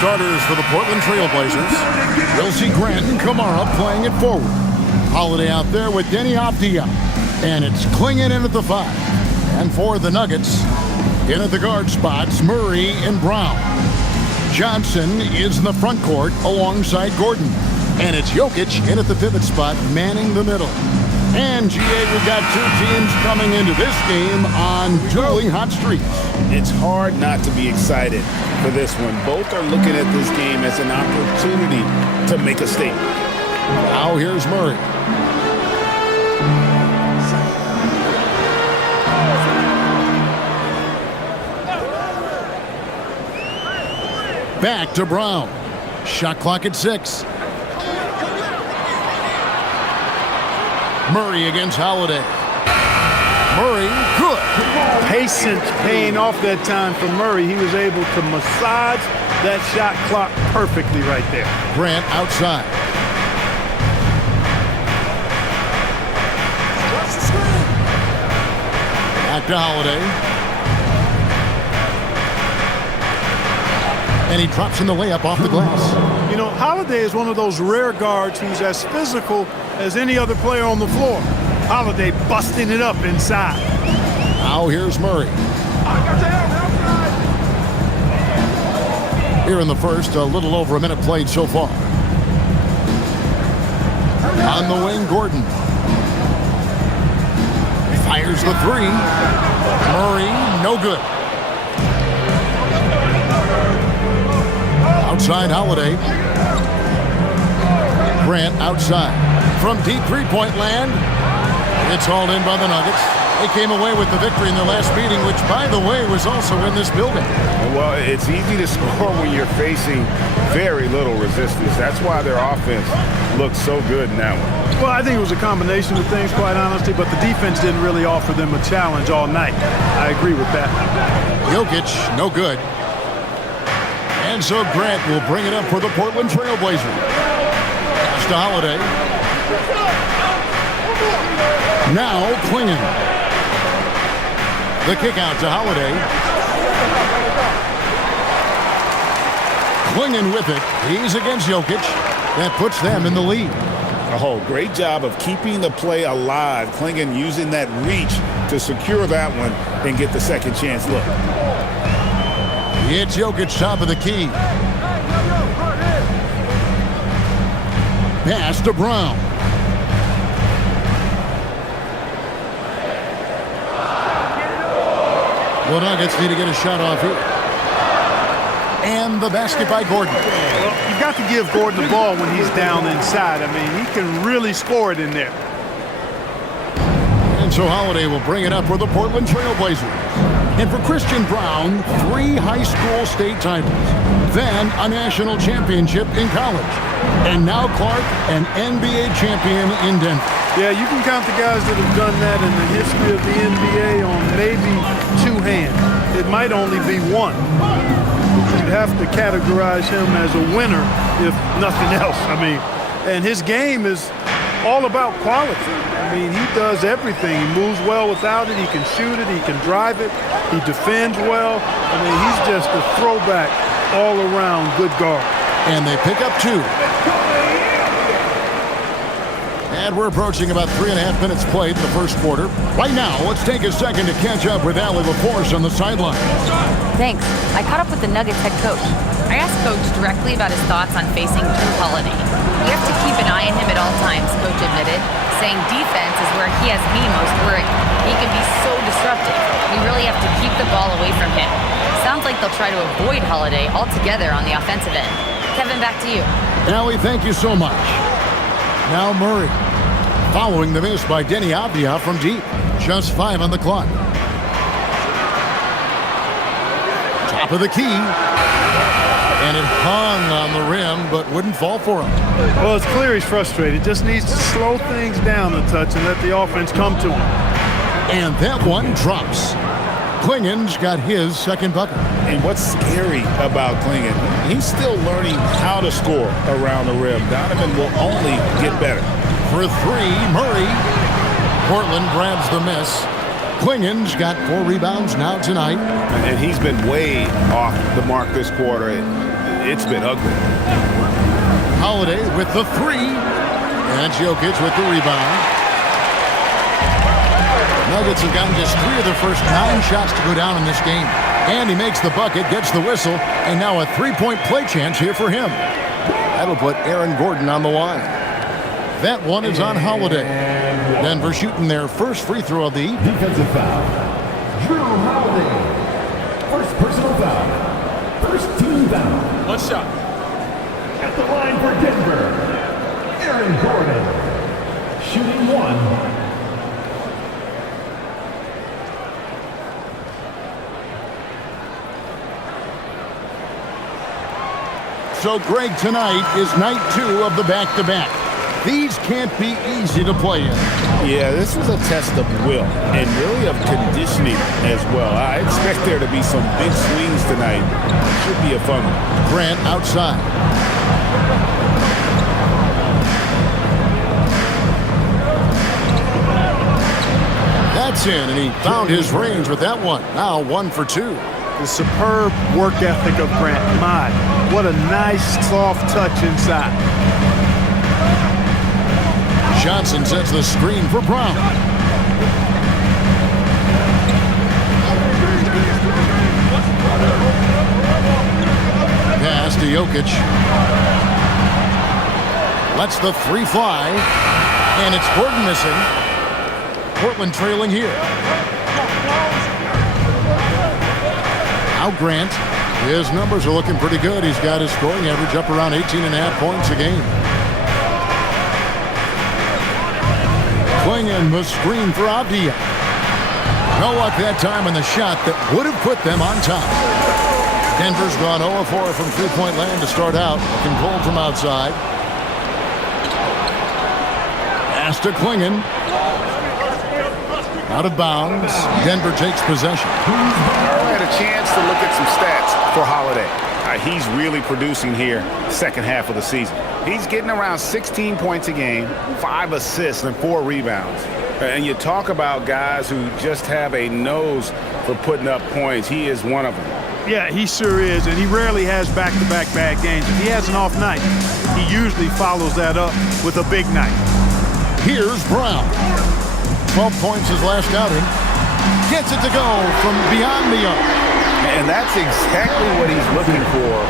starters for the Portland Trailblazers. We'll see Grant and Kamara playing it forward. Holiday out there with Denny Avdia. And it's Klingon in at the 5. And for the Nuggets, in at the guard spots, Murray and Brown. Johnson is in the front court alongside Gordon. And it's Jokic in at the pivot spot, manning the middle. And, GA, we've got two teams coming into this game on dueling hot streaks. It's hard not to be excited for this one. Both are looking at this game as an opportunity to make a statement. Now here's Murray. Back to Brown. Shot clock at 6. Murray against Holiday. Murray, good. Patience paying off that time for Murray. He was able to massage that shot clock perfectly right there. Grant outside. Back to Holiday. And he drops in the layup off the glass. You know, Holiday is one of those rare guards who's as physical as any other player on the floor. Holiday busting it up inside. Now here's Murray. Here in the first, a little over a minute played so far. On the wing, Gordon. Fires the 3. Murray, no good. Outside Holiday. Grant outside. From deep three-point land, it's hauled in by the Nuggets. They came away with the victory in their last meeting, which, by the way, was also in this building. Well, it's easy to score when you're facing very little resistance. That's why their offense looked so good in that one. Well, I think it was a combination of things, quite honestly, but the defense didn't really offer them a challenge all night. I agree with that. Jokic, no good. And so Grant will bring it up for the Portland Trailblazers. Pass to Holiday. Now Klingon. The kick out to Holiday. Klingon with it. He's against Jokic. That puts them in the lead. Oh, great job of keeping the play alive. Klingon using that reach to secure that one and get the second chance look. It's Jokic top of the key. Pass to Brown. The Nuggets need to get a shot off here. And the basket by Gordon. Well, you got to give Gordon the ball when he's down inside. I mean, he can really score it in there. And so Holiday will bring it up for the Portland Trailblazers. And for Christian Brown, 3 high school state titles. Then a national championship in college. And now Clark, an NBA champion in Denver. Yeah, you can count the guys that have done that in the history of the NBA on maybe 2 hands. It might only be 1. You'd have to categorize him as a winner, if nothing else. I mean, and his game is all about quality. I mean, he does everything. He moves well without it. He can shoot it. He can drive it. He defends well. I mean, he's just a throwback all-around good guard. And they pick up 2. And we're approaching about 3.5 minutes played in the first quarter. Right now, let's take a second to catch up with Allie LaForce on the sideline. Thanks. I caught up with the Nuggets head coach. I asked Coach directly about his thoughts on facing Drew Holiday. We have to keep an eye on him at all times, Coach admitted, saying defense is where he has me most worried. He can be so disruptive. We really have to keep the ball away from him. Sounds like they'll try to avoid Holiday altogether on the offensive end. Kevin, back to you. Allie, thank you so much. Now Murray. Following the miss by Denny Avdia from deep. Just 5 on the clock. Top of the key. And it hung on the rim, but wouldn't fall for him. Well, it's clear he's frustrated. Just needs to slow things down a touch and let the offense come to him. And that one drops. Klingon's got his second bucket. And what's scary about Klingon, he's still learning how to score around the rim. Donovan will only get better. For 3, Murray. Portland grabs the miss. Klingon's got 4 rebounds now tonight. And he's been way off the mark this quarter. it's been ugly. Holiday with the three. And Jokic with the rebound. Nuggets have gotten just 3 of their first 9 shots to go down in this game. And he makes the bucket, gets the whistle, and now a 3-point play chance here for him. That'll put Aaron Gordon on the line. That one is on Holiday. Denver shooting their first free throw of the evening. Defensive foul. Drew Holiday. First personal foul. First team foul. One shot. At the line for Denver, Aaron Gordon. Shooting 1. So, Greg, tonight is night 2 of the back-to-back. These can't be easy to play in. Yeah, this was a test of will and really of conditioning as well. I expect there to be some big swings tonight. Should be a fun one. Grant outside. That's in, and he found his range with that one. Now 1 for 2. The superb work ethic of Grant. My, what a nice, soft touch inside. Johnson sets the screen for Brown. Pass to Jokic. Lets the 3 fly. And it's Gordon missing. Portland trailing here. Now Grant. His numbers are looking pretty good. He's got his scoring average up around 18.5 points a game. Klingon the screen for Avdia. No luck that time in the shot that would have put them on top. Denver's gone 0-4 from three-point land to start out. Looking cold from outside. Pass to Klingon. Out of bounds. Denver takes possession. I had a chance to look at some stats for Holiday. He's really producing here second half of the season. He's getting around 16 points a game, 5 assists, and 4 rebounds. And you talk about guys who just have a nose for putting up points. He is one of them. Yeah, he sure is, and he rarely has back-to-back bad games. If he has an off night, he usually follows that up with a big night. Here's Brown. 12 points his last outing. Gets it to go from beyond the arc. And that's exactly what he's looking for,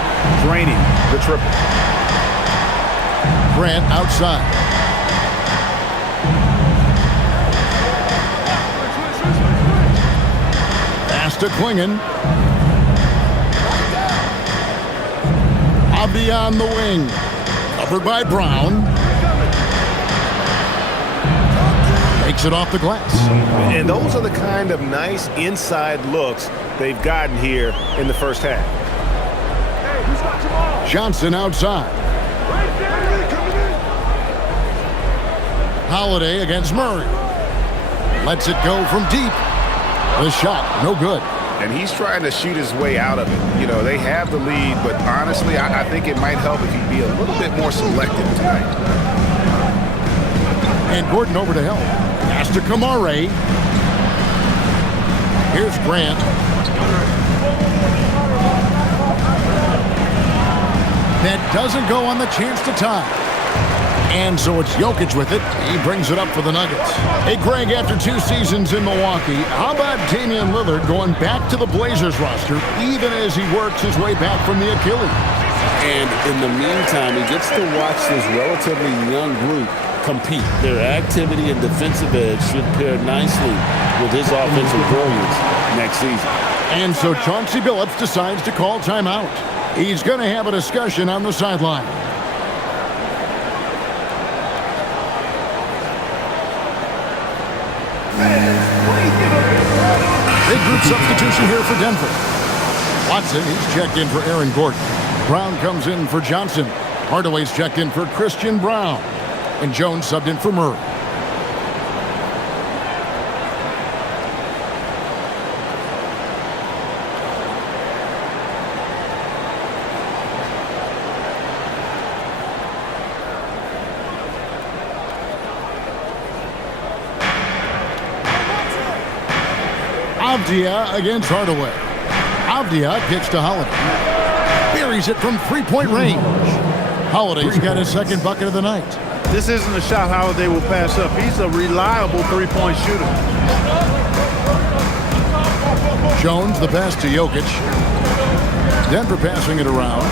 draining the triple. Grant outside. Pass to Klingon. Avdia on the wing. Covered by Brown. Takes it off the glass. And those are the kind of nice inside looks they've gotten here in the first half. Johnson outside. Holiday against Murray. Lets it go from deep. The shot, no good. And he's trying to shoot his way out of it. You know, they have the lead, but honestly, I think it might help if he'd be a little bit more selective tonight. And Gordon over to help. Pass to Kamare. Here's Grant. That doesn't go on the chance to tie. And so it's Jokic with it. He brings it up for the Nuggets. Hey, Greg, after 2 seasons in Milwaukee, how about Damian Lillard going back to the Blazers roster even as he works his way back from the Achilles? And in the meantime, he gets to watch this relatively young group compete. Their activity and defensive edge should pair nicely with his offensive brilliance next season. And so Chauncey Billups decides to call timeout. He's going to have a discussion on the sideline. Big group substitution here for Denver. Watson, he's checked in for Aaron Gordon. Brown comes in for Johnson. Hardaway's checked in for Christian Brown. And Jones subbed in for Murray. Avdia against Hardaway. Avdia kicks to Holiday. Buries buries it from three-point range. Holiday's got his second bucket of the night. This isn't a shot Holiday will pass up. He's a reliable three-point shooter. Jones, the pass to Jokic. Denver passing it around.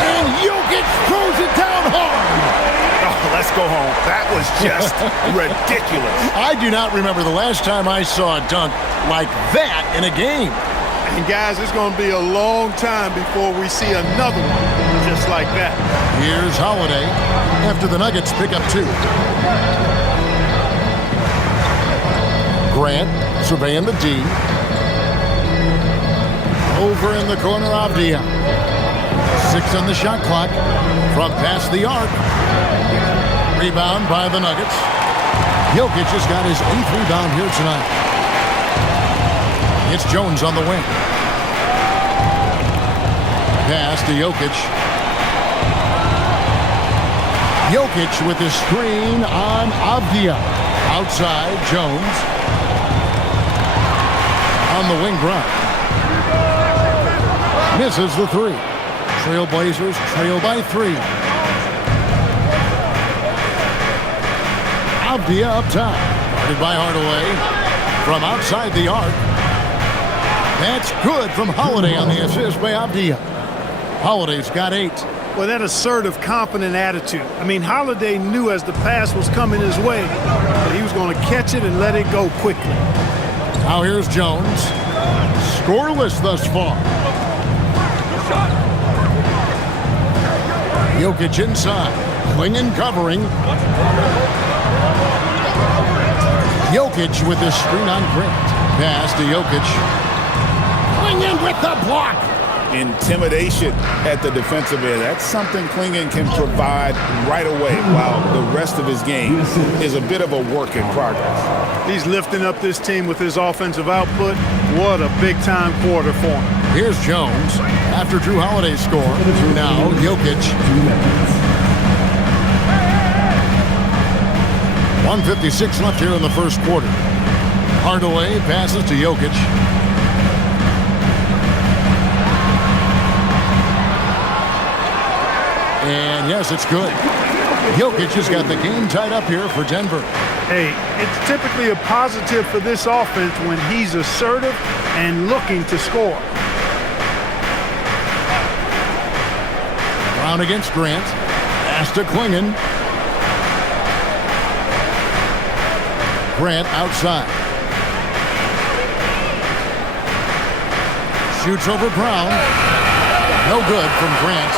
And Jokic throws it down hard. Oh, let's go home. That was just ridiculous. I do not remember the last time I saw a dunk like that in a game. And guys, it's going to be a long time before we see another one just like that. Here's Holiday after the Nuggets pick up 2. Grant surveying the D. Over in the corner, Avdia. 6 on the shot clock from past the arc. Rebound by the Nuggets. Jokic has got his 8th rebound here tonight. It's Jones on the wing. Pass to Jokic. Jokic with his screen on Avdia. Outside, Jones. On the wing drive. Misses the 3. Trailblazers trail by 3. Avdia up top. Guarded by Hardaway. From outside the arc. That's good from Holiday on the assist by Avdia. Holiday's got 8. Well, that assertive, confident attitude. I mean, Holiday knew as the pass was coming his way that he was going to catch it and let it go quickly. Now here's Jones. Scoreless thus far. Jokic inside. Clinging, covering. Jokic with his screen on Grant. Pass to Jokic. Clinging with the block. Intimidation at the defensive end. That's something Klingon can provide right away, while the rest of his game is a bit of a work in progress. He's lifting up this team with his offensive output. What a big-time quarter for him. Here's Jones after Drew Holiday score. Now Jokic. 1:56 left here in the first quarter. Hardaway passes to Jokic. And yes, it's good. Jokic has got the game tied up here for Denver. Hey, it's typically a positive for this offense when he's assertive and looking to score. Brown against Grant. Pass to Klingon. Grant outside. Shoots over Brown. No good from Grant.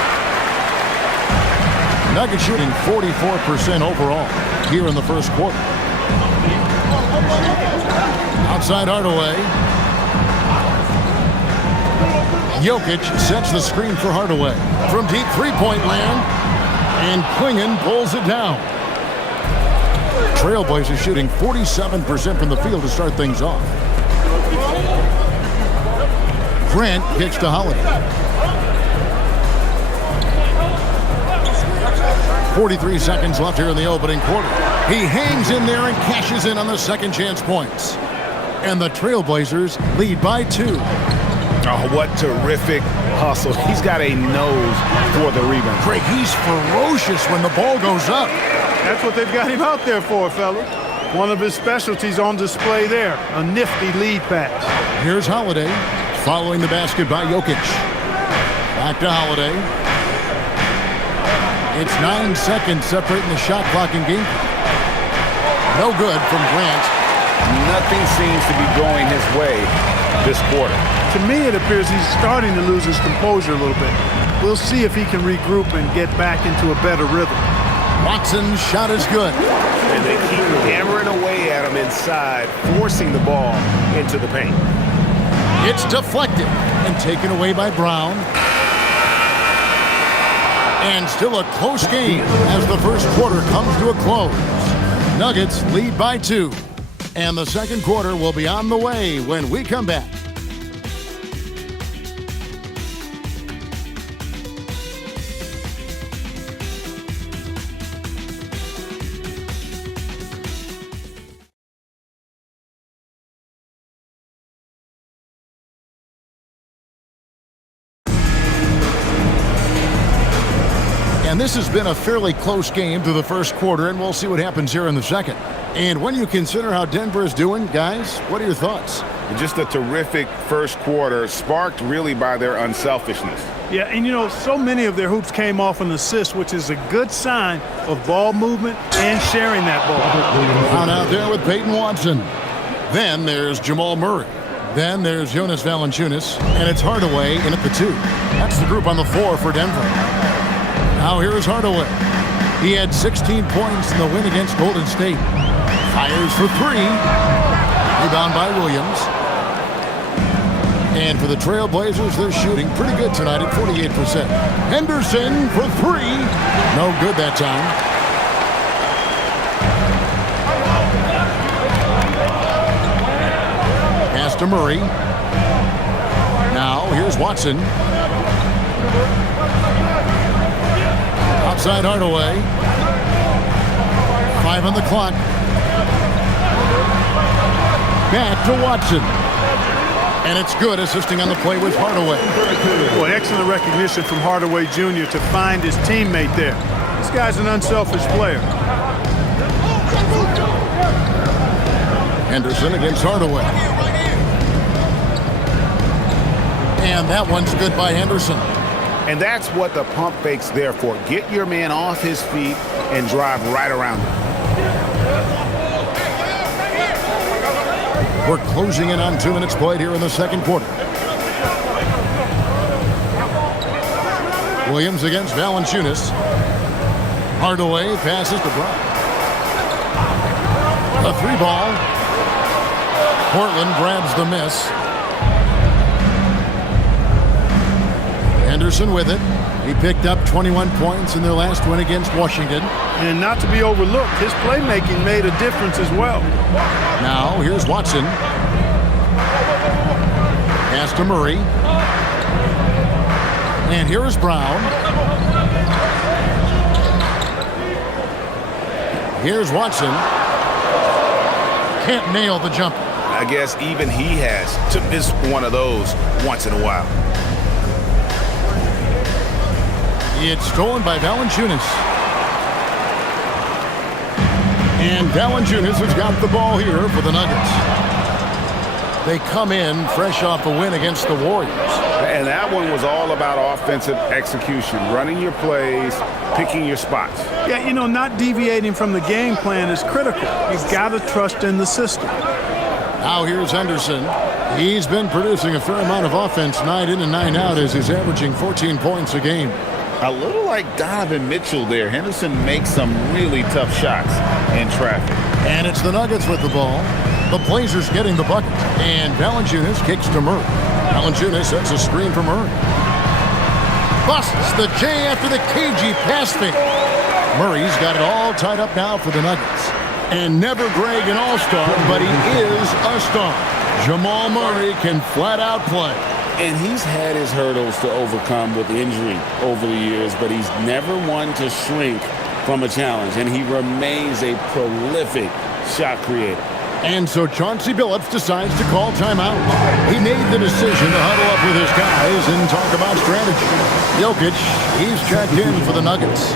Nuggets shooting 44% overall here in the first quarter. Outside Hardaway. Jokic sets the screen for Hardaway. From deep three-point land. And Klingon pulls it down. Trailblazers shooting 47% from the field to start things off. Grant kicks to Holiday. 43 seconds left here in the opening quarter. He hangs in there and cashes in on the second chance points. And the Trailblazers lead by 2. Oh, what terrific hustle. He's got a nose for the rebound. Craig, he's ferocious when the ball goes up. That's what they've got him out there for, fella. One of his specialties on display there. A nifty lead pass. Here's Holiday following the basket by Jokic. Back to Holiday. It's 9 seconds separating the shot clock and game. No good from Grant. Nothing seems to be going his way this quarter. To me, it appears he's starting to lose his composure a little bit. We'll see if he can regroup and get back into a better rhythm. Watson's shot is good. And they keep hammering away at him inside, forcing the ball into the paint. It's deflected and taken away by Brown. And still a close game as the first quarter comes to a close. Nuggets lead by 2. And the second quarter will be on the way when we come back. And this has been a fairly close game through the first quarter, and we'll see what happens here in the second. And when you consider how Denver is doing, guys, what are your thoughts? Just a terrific first quarter, sparked really by their unselfishness. Yeah, and so many of their hoops came off an assist, which is a good sign of ball movement and sharing that ball. On out there with Peyton Watson. Then there's Jamal Murray. Then there's Jonas Valanciunas, and it's Hardaway in at the 2. That's the group on the floor for Denver. Now here's Hardaway. He had 16 points in the win against Golden State. Fires for 3. Rebound by Williams. And for the Trailblazers, they're shooting pretty good tonight at 48%. Henderson for 3. No good that time. Pass to Murray. Now here's Watson. Outside Hardaway. 5 on the clock. Back to Watson. And it's good, assisting on the play with Hardaway. Well, excellent recognition from Hardaway Jr. to find his teammate there. This guy's an unselfish player. Henderson against Hardaway. And that one's good by Henderson. And that's what the pump fake's there for. Get your man off his feet and drive right around him. We're closing in on 2 minutes played here in the second quarter. Williams against Valanciunas. Hardaway passes to Brown. A 3-ball. Portland grabs the miss. Henderson with it. He picked up 21 points in their last win against Washington. And not to be overlooked, his playmaking made a difference as well. Now here's Watson. Pass to Murray. And here is Brown. Here's Watson. Can't nail the jumper. I guess even he has to miss one of those once in a while. It's stolen by Valanciunas. And Valanciunas has got the ball here for the Nuggets. They come in fresh off a win against the Warriors. And that one was all about offensive execution, running your plays, picking your spots. Yeah, not deviating from the game plan is critical. You've got to trust in the system. Now here's Henderson. He's been producing a fair amount of offense night in and night out as he's averaging 14 points a game. A little like Donovan Mitchell there. Henderson makes some really tough shots in traffic. And it's the Nuggets with the ball. The Blazers getting the bucket. And Valanciunas kicks to Murray. Valanciunas sets a screen for Murray. Busts the J after the cagey pass fake. Murray's got it all tied up now for the Nuggets. And never Greg an all-star, but he is a star. Jamal Murray can flat out play. And he's had his hurdles to overcome with injury over the years, but he's never one to shrink from a challenge, and he remains a prolific shot creator. And so Chauncey Billups decides to call timeout. He made the decision to huddle up with his guys and talk about strategy. Jokic, he's checked in for the Nuggets.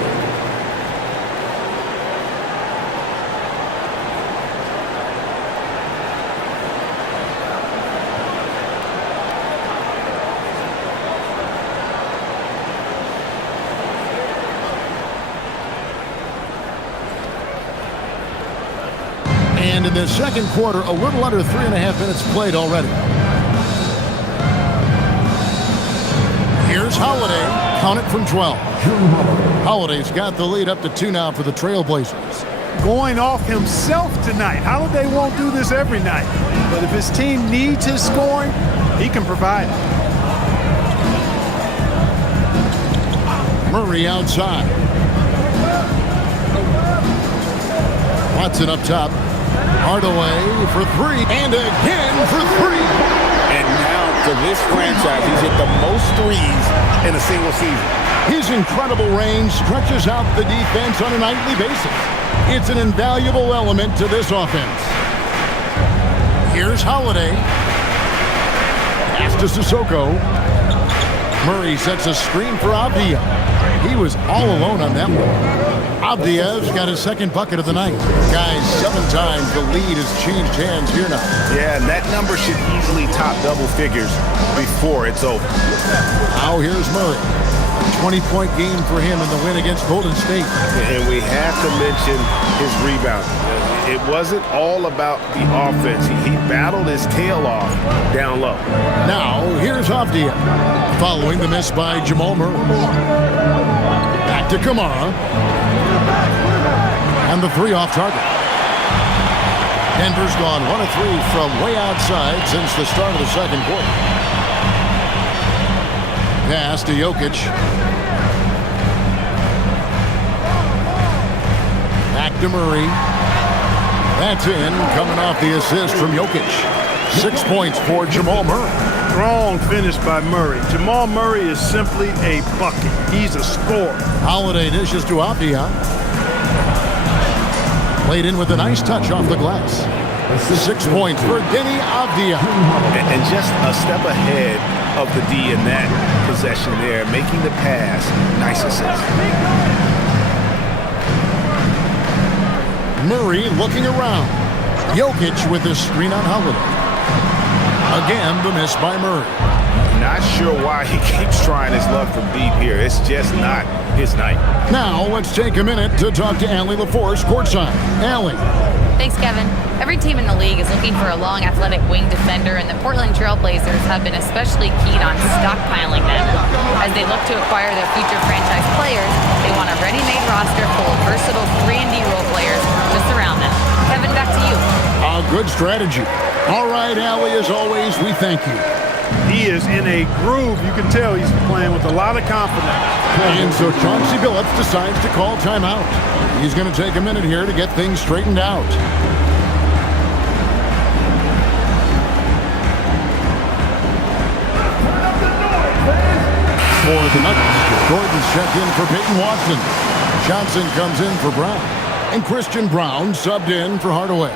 And in the second quarter, a little under 3.5 minutes played already. Here's Holiday. Count it from 12. Holiday's got the lead up to 2 now for the Trailblazers. Going off himself tonight. Holiday won't do this every night. But if his team needs his scoring, he can provide it. Murray outside. Watson up top. Hardaway for 3, and again for 3. And now for this franchise, he's hit the most threes in a single season. His incredible range stretches out the defense on a nightly basis. It's an invaluable element to this offense. Here's Holiday. Pass to Sissoko. Murray sets a screen for Avdia. He was all alone on that one. Avdia's got his second bucket of the night. Guys, 7 times the lead has changed hands here now. Yeah, and that number should easily top double figures before it's over. Now here's Murray. A 20-point game for him in the win against Golden State. And we have to mention his rebound. It wasn't all about the offense. He battled his tail off down low. Now here's Avdia. Following the miss by Jamal Murray. Back to Kamara. And the 3 off target. Denver's gone 1 of 3 from way outside since the start of the second quarter. Pass to Jokic. Back to Murray. That's in, coming off the assist from Jokic. 6 points for Jamal Murray. Strong finish by Murray. Jamal Murray is simply a bucket. He's a scorer. Holiday dishes to Avdia. Played in with a nice touch off the glass. 6 points for Denny Avdia. And just a step ahead of the D in that possession there, making the pass. Nice assist. Murray looking around. Jokic with his screen on Holiday. Again, the miss by Murray. Not sure why he keeps trying his luck from deep here. It's just not his night. Now, let's take a minute to talk to Allie LaForce courtside. Allie. Thanks, Kevin. Every team in the league is looking for a long, athletic wing defender, and the Portland Trail Blazers have been especially keen on stockpiling them. As they look to acquire their future franchise players, they want a ready-made roster full of versatile 3-and-D role players to surround them. Kevin, back to you. A good strategy. All right, Allie, as always, we thank you. He is in a groove. You can tell he's playing with a lot of confidence. And so Chauncey Billups decides to call timeout. He's going to take a minute here to get things straightened out. For the Nuggets, Gordon's checked in for Peyton Watson. Johnson comes in for Brown. And Christian Brown subbed in for Hardaway.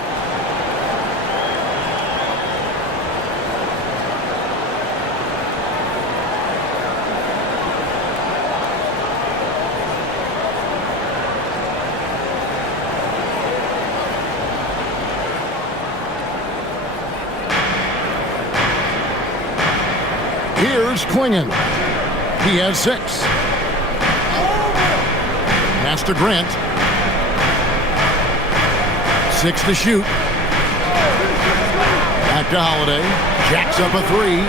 Here's Klingon. He has 6. Pass to Grant. 6 to shoot. Back to Holiday. Jacks up a 3.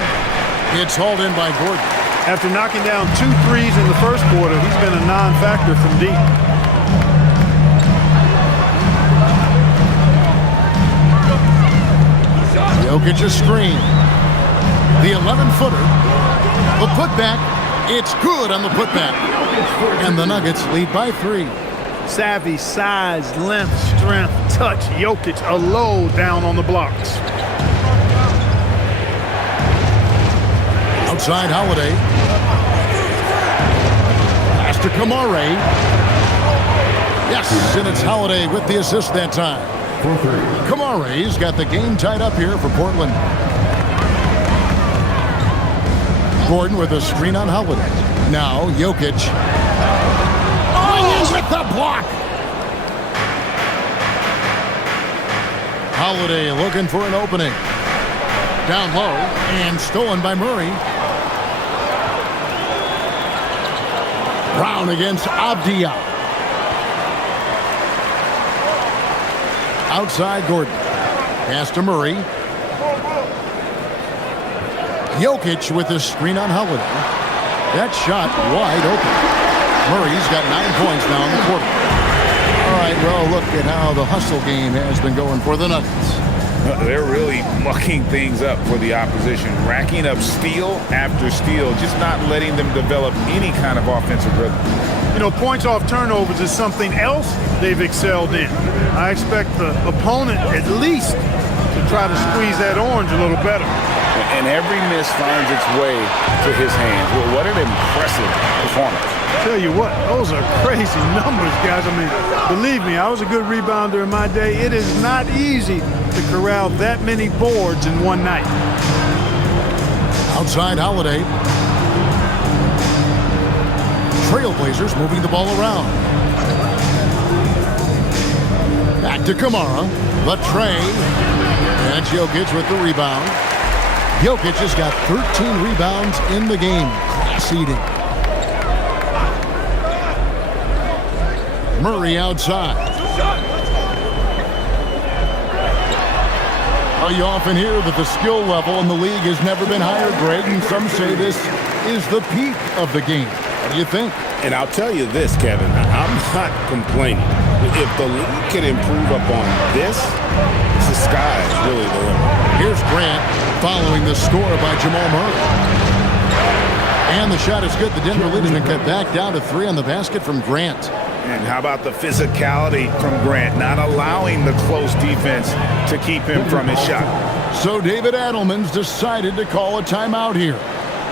It's hauled in by Gordon. After knocking down 2 threes in the first quarter, he's been a non-factor from deep. Jokic a screen. The 11-footer. The putback. It's good on the putback. And the Nuggets lead by 3. Savvy, size, length, strength, touch. Jokic a low down on the blocks. Outside Holiday. Pass to Kamara. Yes, and it's Holiday with the assist that time. Kamara's got the game tied up here for Portland. Gordon with a screen on Holiday. Now Jokic. Oh, with the block. Holiday looking for an opening. Down low and stolen by Murray. Brown against Avdia. Outside Gordon. Pass to Murray. Jokic with a screen on Holiday. That shot wide open. Murray's got 9 points now in the quarter. All right, well, look at how the hustle game has been going for the Nuggets. They're really mucking things up for the opposition, racking up steal after steal, just not letting them develop any kind of offensive rhythm. You know, points off turnovers is something else they've excelled in. I expect the opponent at least to try to squeeze that orange a little better. And every miss finds its way to his hands. Well, what an impressive performance. Tell you what, those are crazy numbers, guys. I mean, believe me, I was a good rebounder in my day. It is not easy to corral that many boards in one night. Outside Holiday. Trailblazers moving the ball around. Back to Kamara. The tray. And Jokic with the rebound. Jokic has got 13 rebounds in the game. Class eating. Murray outside. You often hear that the skill level in the league has never been higher, Greg, and some say this is the peak of the game. What do you think? And I'll tell you this, Kevin, I'm not complaining. If the league can improve upon this, the sky is really the limit. Here's Grant following the score by Jamal Murray. And the shot is good. The Denver lead has been cut back down to 3 on the basket from Grant. And how about the physicality from Grant, not allowing the close defense to keep him from his shot. So David Adelman's decided to call a timeout here.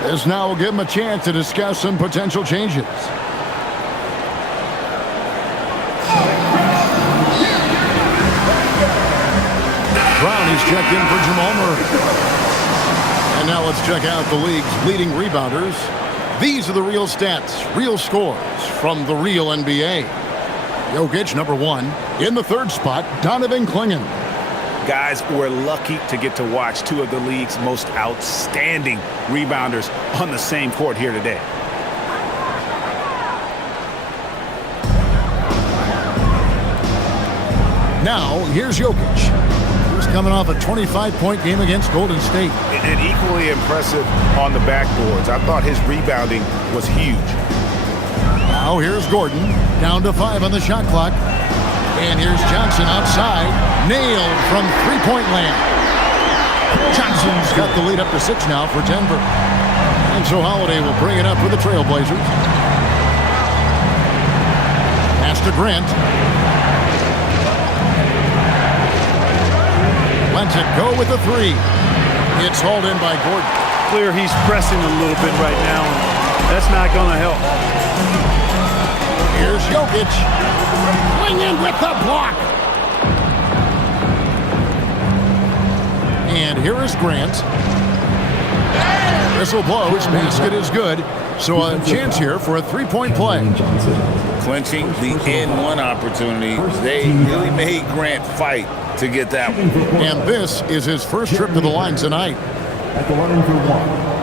This now will give him a chance to discuss some potential changes. Brown is checked in for Jamal Murray. And now let's check out the league's leading rebounders. These are the real stats, real scores from the real NBA. Jokic, number 1. In the 3rd spot, Donovan Clingan. Guys, we're lucky to get to watch 2 of the league's most outstanding rebounders on the same court here today. Now, here's Jokic, who's coming off a 25-point game against Golden State. And equally impressive on the backboards. I thought his rebounding was huge. Now here's Gordon, down to 5 on the shot clock. And here's Johnson outside, nailed from three-point land. Johnson's got the lead up to 6 now for Denver. And so Holiday will bring it up for the Trailblazers. Pass to Grant. Lets it go with the 3. It's hauled in by Gordon. Clear he's pressing a little bit right now. That's not going to help. Here's Jokic. Clingan with the block. And here is Grant. Whistle blows. Basket is good. So a chance here for a 3-point play. Clinching the N1 opportunity. They really made Grant fight to get that one. And this is his first trip to the line tonight. At the line for 1.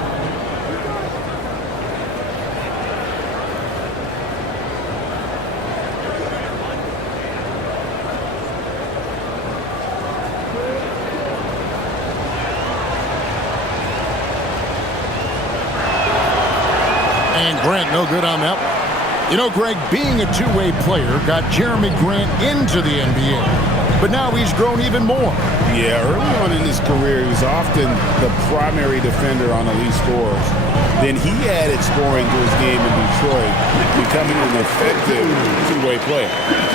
And Grant no good on that one. You know, Greg, being a two-way player got Jeremy Grant into the NBA. But now he's grown even more. Yeah, early on in his career, he was often the primary defender on elite scores. Then he added scoring to his game in Detroit, becoming an effective two-way player.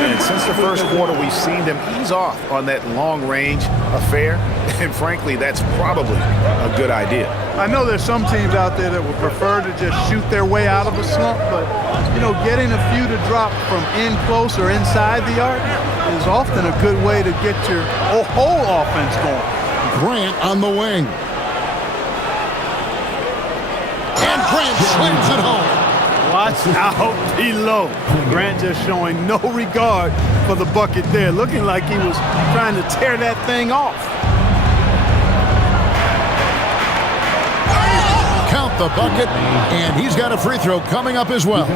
And since the first quarter, we've seen them ease off on that long-range affair. And frankly, that's probably a good idea. I know there's some teams out there that would prefer to just shoot their way out of a slump, but, you know, getting a few to drop from in close or inside the arc is often a good way to get your whole offense going. Grant on the wing. And Grant slams it home. Watch out below. Grant just showing no regard for the bucket there, looking like he was trying to tear that thing off. Count the bucket, and he's got a free throw coming up as well.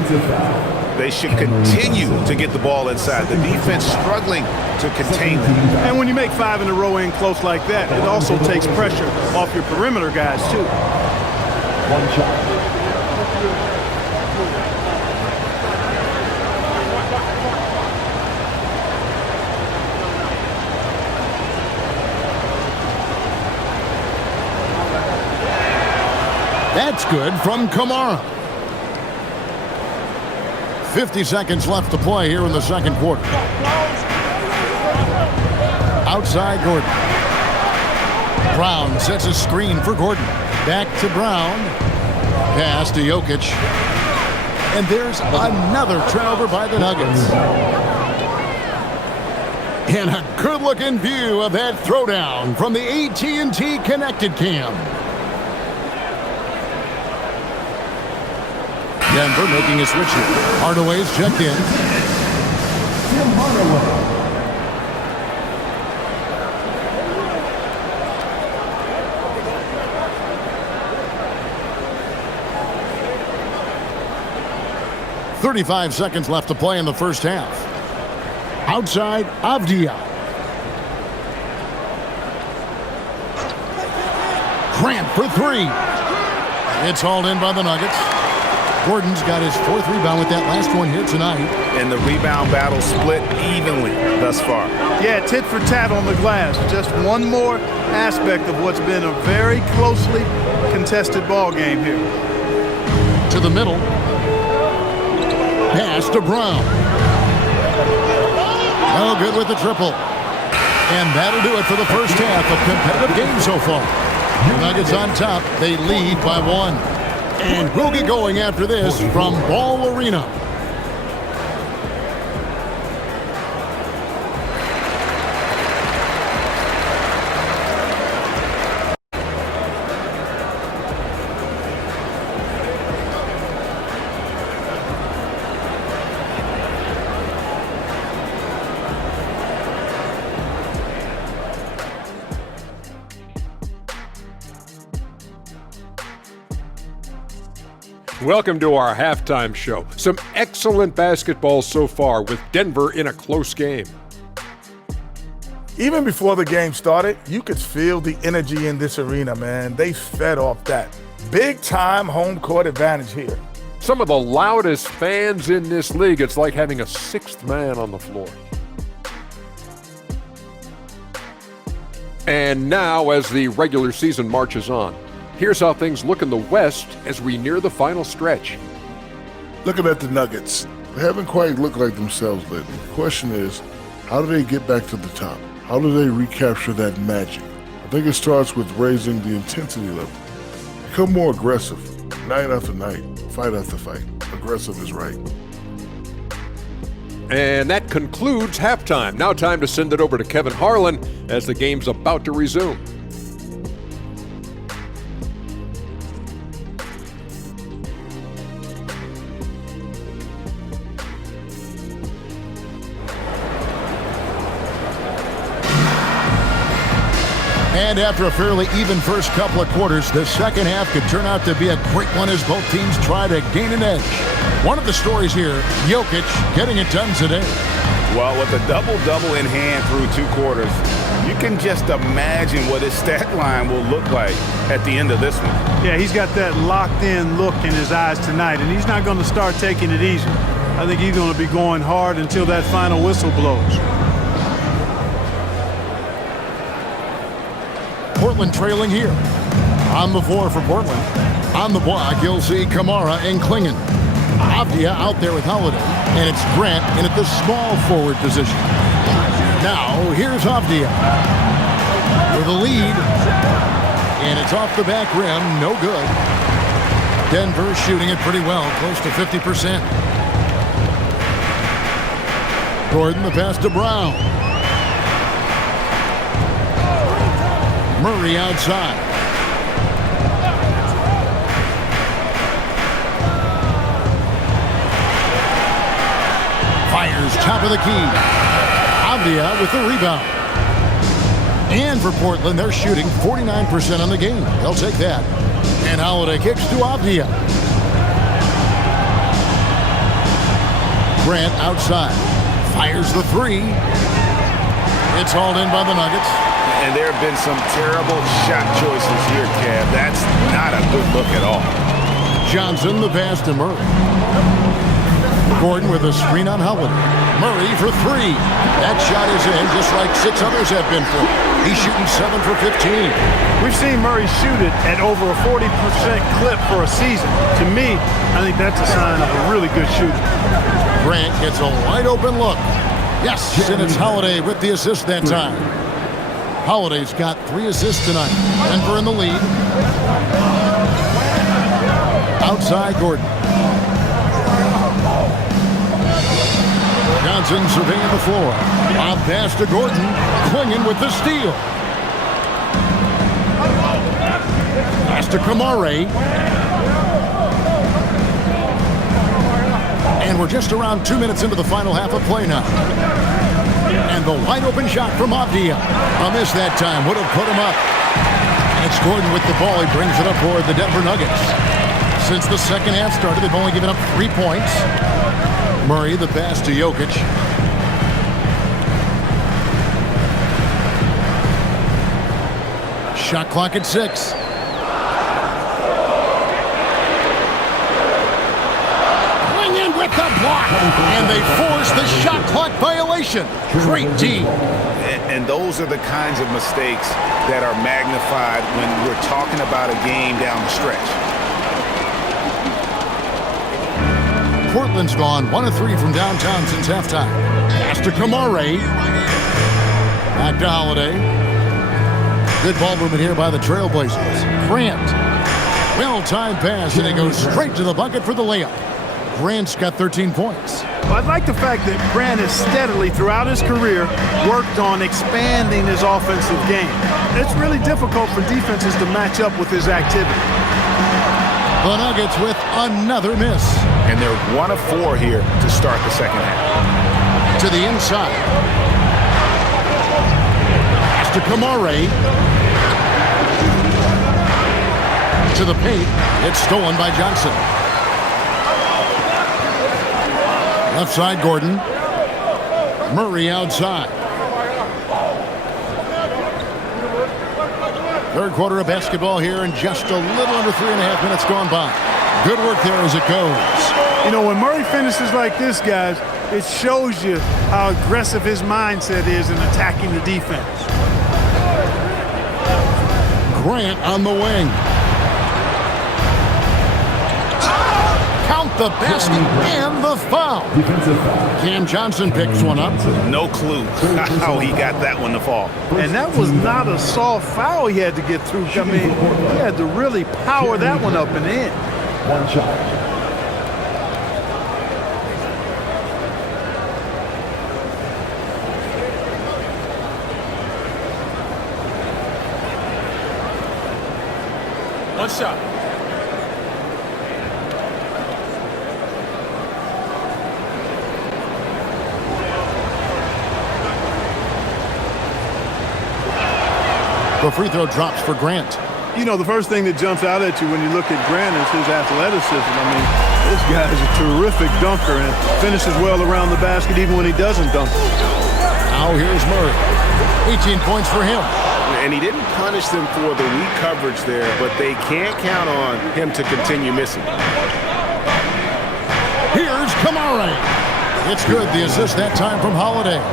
They should continue to get the ball inside. The defense struggling to contain them. And when you make 5 in a row in close like that, it also takes pressure off your perimeter guys, too. 1 shot. That's good from Kamara. 50 seconds left to play here in the second quarter. Outside Gordon. Brown sets a screen for Gordon. Back to Brown. Pass to Jokic. And there's another turnover by the Nuggets. And a good-looking view of that throwdown from the AT&T Connected Cam. Denver making a switch here. Hardaway's checked in. Tim Hardaway. 35 seconds left to play in the first half. Outside, Avdia. Grant for three. It's hauled in by the Nuggets. Gordon's got his fourth rebound with that last one here tonight. And the rebound battle split evenly thus far. Yeah, tit for tat on the glass. Just one more aspect of what's been a very closely contested ball game here. To the middle. Pass to Brown. No good with the triple. And that'll do it for the first half of competitive game so far. The Nuggets on top. They lead by one. And we'll get going after this from Ball Arena. Welcome to our halftime show. Some excellent basketball so far with Denver in a close game. Even before the game started, you could feel the energy in this arena, man. They fed off that. Big time home court advantage here. Some of the loudest fans in this league. It's like having a sixth man on the floor. And now, as the regular season marches on, here's how things look in the West as we near the final stretch. Looking at the Nuggets, they haven't quite looked like themselves lately. The question is, how do they get back to the top? How do they recapture that magic? I think it starts with raising the intensity level. Become more aggressive, night after night, fight after fight. Aggressive is right. And that concludes halftime. Now time to send it over to Kevin Harlan as the game's about to resume. And after a fairly even first couple of quarters, the second half could turn out to be a great one as both teams try to gain an edge. One of the stories here, Jokic getting it done today. Well, with a double-double in hand through two quarters, you can just imagine what his stat line will look like at the end of this one. Yeah, he's got that locked-in look in his eyes tonight, and he's not going to start taking it easy. I think he's going to be going hard until that final whistle blows. Portland trailing here. On the floor for Portland. On the block, you'll see Kamara and Klingon. Avdia out there with Holiday. And it's Grant in at the small forward position. Now, here's Avdia. With a lead. And it's off the back rim. No good. Denver shooting it pretty well. Close to 50%. Gordon, the pass to Brown. Murray outside. Fires top of the key. Avdia with the rebound. And for Portland, they're shooting 49% on the game. They'll take that. And Holiday kicks to Avdia. Grant outside. Fires the three. It's hauled in by the Nuggets. And there have been some terrible shot choices here, Kev. That's not a good look at all. Johnson, the pass to Murray. Gordon with a screen on Holiday. Murray for three. That shot is in, just like six others have been for. He's shooting 7 for 15. We've seen Murray shoot it at over a 40% clip for a season. To me, I think that's a sign of a really good shooter. Grant gets a wide open look. Yes, and it's Holiday with the assist that time. Holiday's got 3 assists tonight. Denver in the lead. Outside Gordon. Johnson surveying the floor. Lob pass to Gordon. Klingon with the steal. Pass to Kamara. And we're just around 2 minutes into the final half of play now. And the wide open shot from Avdia. A miss that time. Would have put him up. And it's Gordon with the ball. He brings it up for the Denver Nuggets. Since the second half started, they've only given up 3 points. Murray, the pass to Jokic. Shot clock at 6. Bring in with the block. And they force the shot clock violation. Great team. And those are the kinds of mistakes that are magnified when we're talking about a game down the stretch. Portland's gone 1 of 3 from downtown since halftime. Pass to Kamare. Back to Holiday. Good ball movement here by the Trailblazers. Grant. Well-timed pass, and it goes straight to the bucket for the layup. Grant's got 13 points. Well, I like the fact that Grant has steadily, throughout his career, worked on expanding his offensive game. It's really difficult for defenses to match up with his activity. The Nuggets with another miss. And they're 1 of 4 here to start the second half. To the inside. Pass to Kamare. To the paint. It's stolen by Johnson. Left side, Gordon. Murray outside. Third quarter of basketball here, and just a little under 3.5 minutes gone by. Good work there as it goes. You know, when Murray finishes like this, guys, it shows you how aggressive his mindset is in attacking the defense. Grant on the wing. Count the basket and the foul. Cam Johnson picks one up. No clue how he got that one to fall. And that was not a soft foul he had to get through. I mean, he had to really power that one up and in. One shot. One shot. The free throw drops for Grant. You know, the first thing that jumps out at you when you look at Grant is his athleticism. I mean, this guy is a terrific dunker and finishes well around the basket even when he doesn't dunk. Now here's Murray. 18 points for him. And he didn't punish them for the weak coverage there, but they can't count on him to continue missing. Here's Kamare. It's good. The assist that time from Holiday.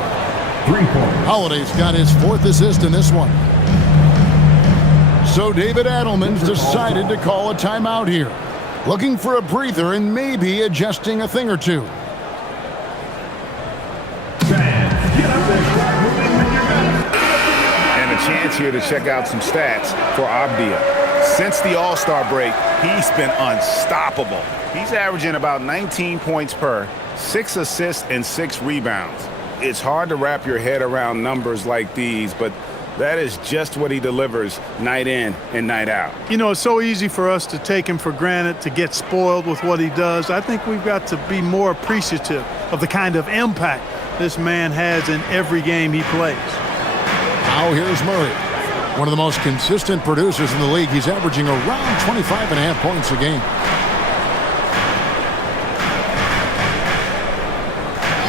3 points. Holiday's got his 4th assist in this one. So David Adelman's decided to call a timeout here. Looking for a breather and maybe adjusting a thing or two. And a chance here to check out some stats for Avdia. Since the All-Star break, he's been unstoppable. He's averaging about 19 points per, 6 assists and 6 rebounds. It's hard to wrap your head around numbers like these, but that is just what he delivers night in and night out. You know, it's so easy for us to take him for granted, to get spoiled with what he does. I think we've got to be more appreciative of the kind of impact this man has in every game he plays. Now here's Murray. One of the most consistent producers in the league. He's averaging around 25.5 points a game.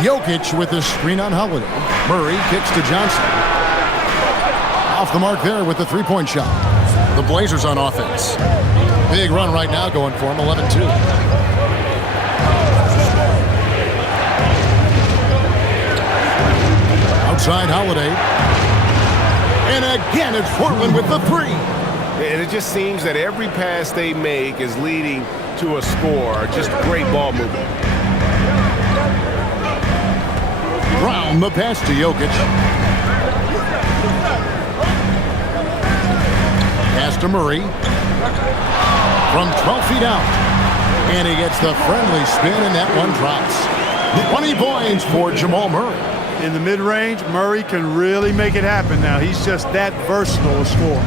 Jokic with the screen on Holiday. Murray kicks to Johnson. Off the mark there with the three-point shot. The Blazers on offense. Big run right now going for him, 11-2. Outside Holiday. And again, it's Portland with the three. And it just seems that every pass they make is leading to a score. Just great ball movement. Brown, the pass to Jokic. Pass to Murray. From 12 feet out. And he gets the friendly spin, and that one drops. 20 points for Jamal Murray. In the mid-range, Murray can really make it happen now. He's just that versatile a scorer.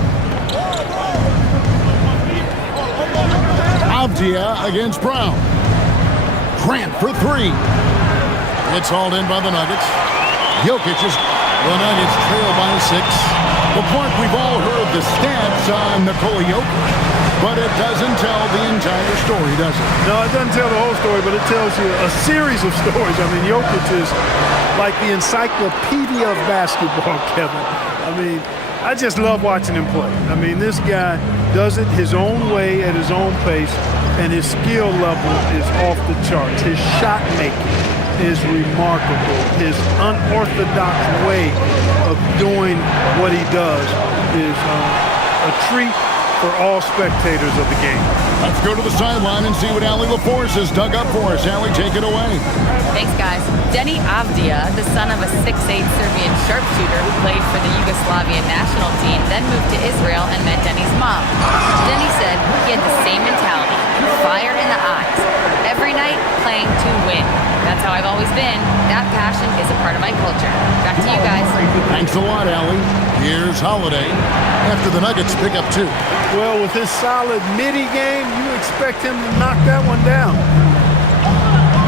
Avdia against Brown. Grant for three. It's hauled in by the Nuggets. Jokic is the Nuggets trail by 6. The point we've all heard the stats on Nikola Jokic, but it doesn't tell the entire story, does it? No, it doesn't tell the whole story, but it tells you a series of stories. I mean, Jokic is like the encyclopedia of basketball, Kevin. I mean, I just love watching him play. I mean, this guy does it his own way at his own pace, and his skill level is off the charts. His shot making is remarkable. His unorthodox way of doing what he does is a treat for all spectators of the game. Let's go to the sideline and see what Allie LaForce has dug up for us. Allie, take it away. Thanks, guys. Denny Avdia, the son of a 6'8 Serbian sharpshooter who played for the Yugoslavian national team, then moved to Israel and met Denny's mom. Denny said he had the same mentality, fire in the eyes. Every night, playing to win. That's how I've always been. That passion is a part of my culture. Back to you guys. Thanks a lot, Allie. Here's Holiday after the Nuggets pick up 2. Well, with his solid midi game, you expect him to knock that one down.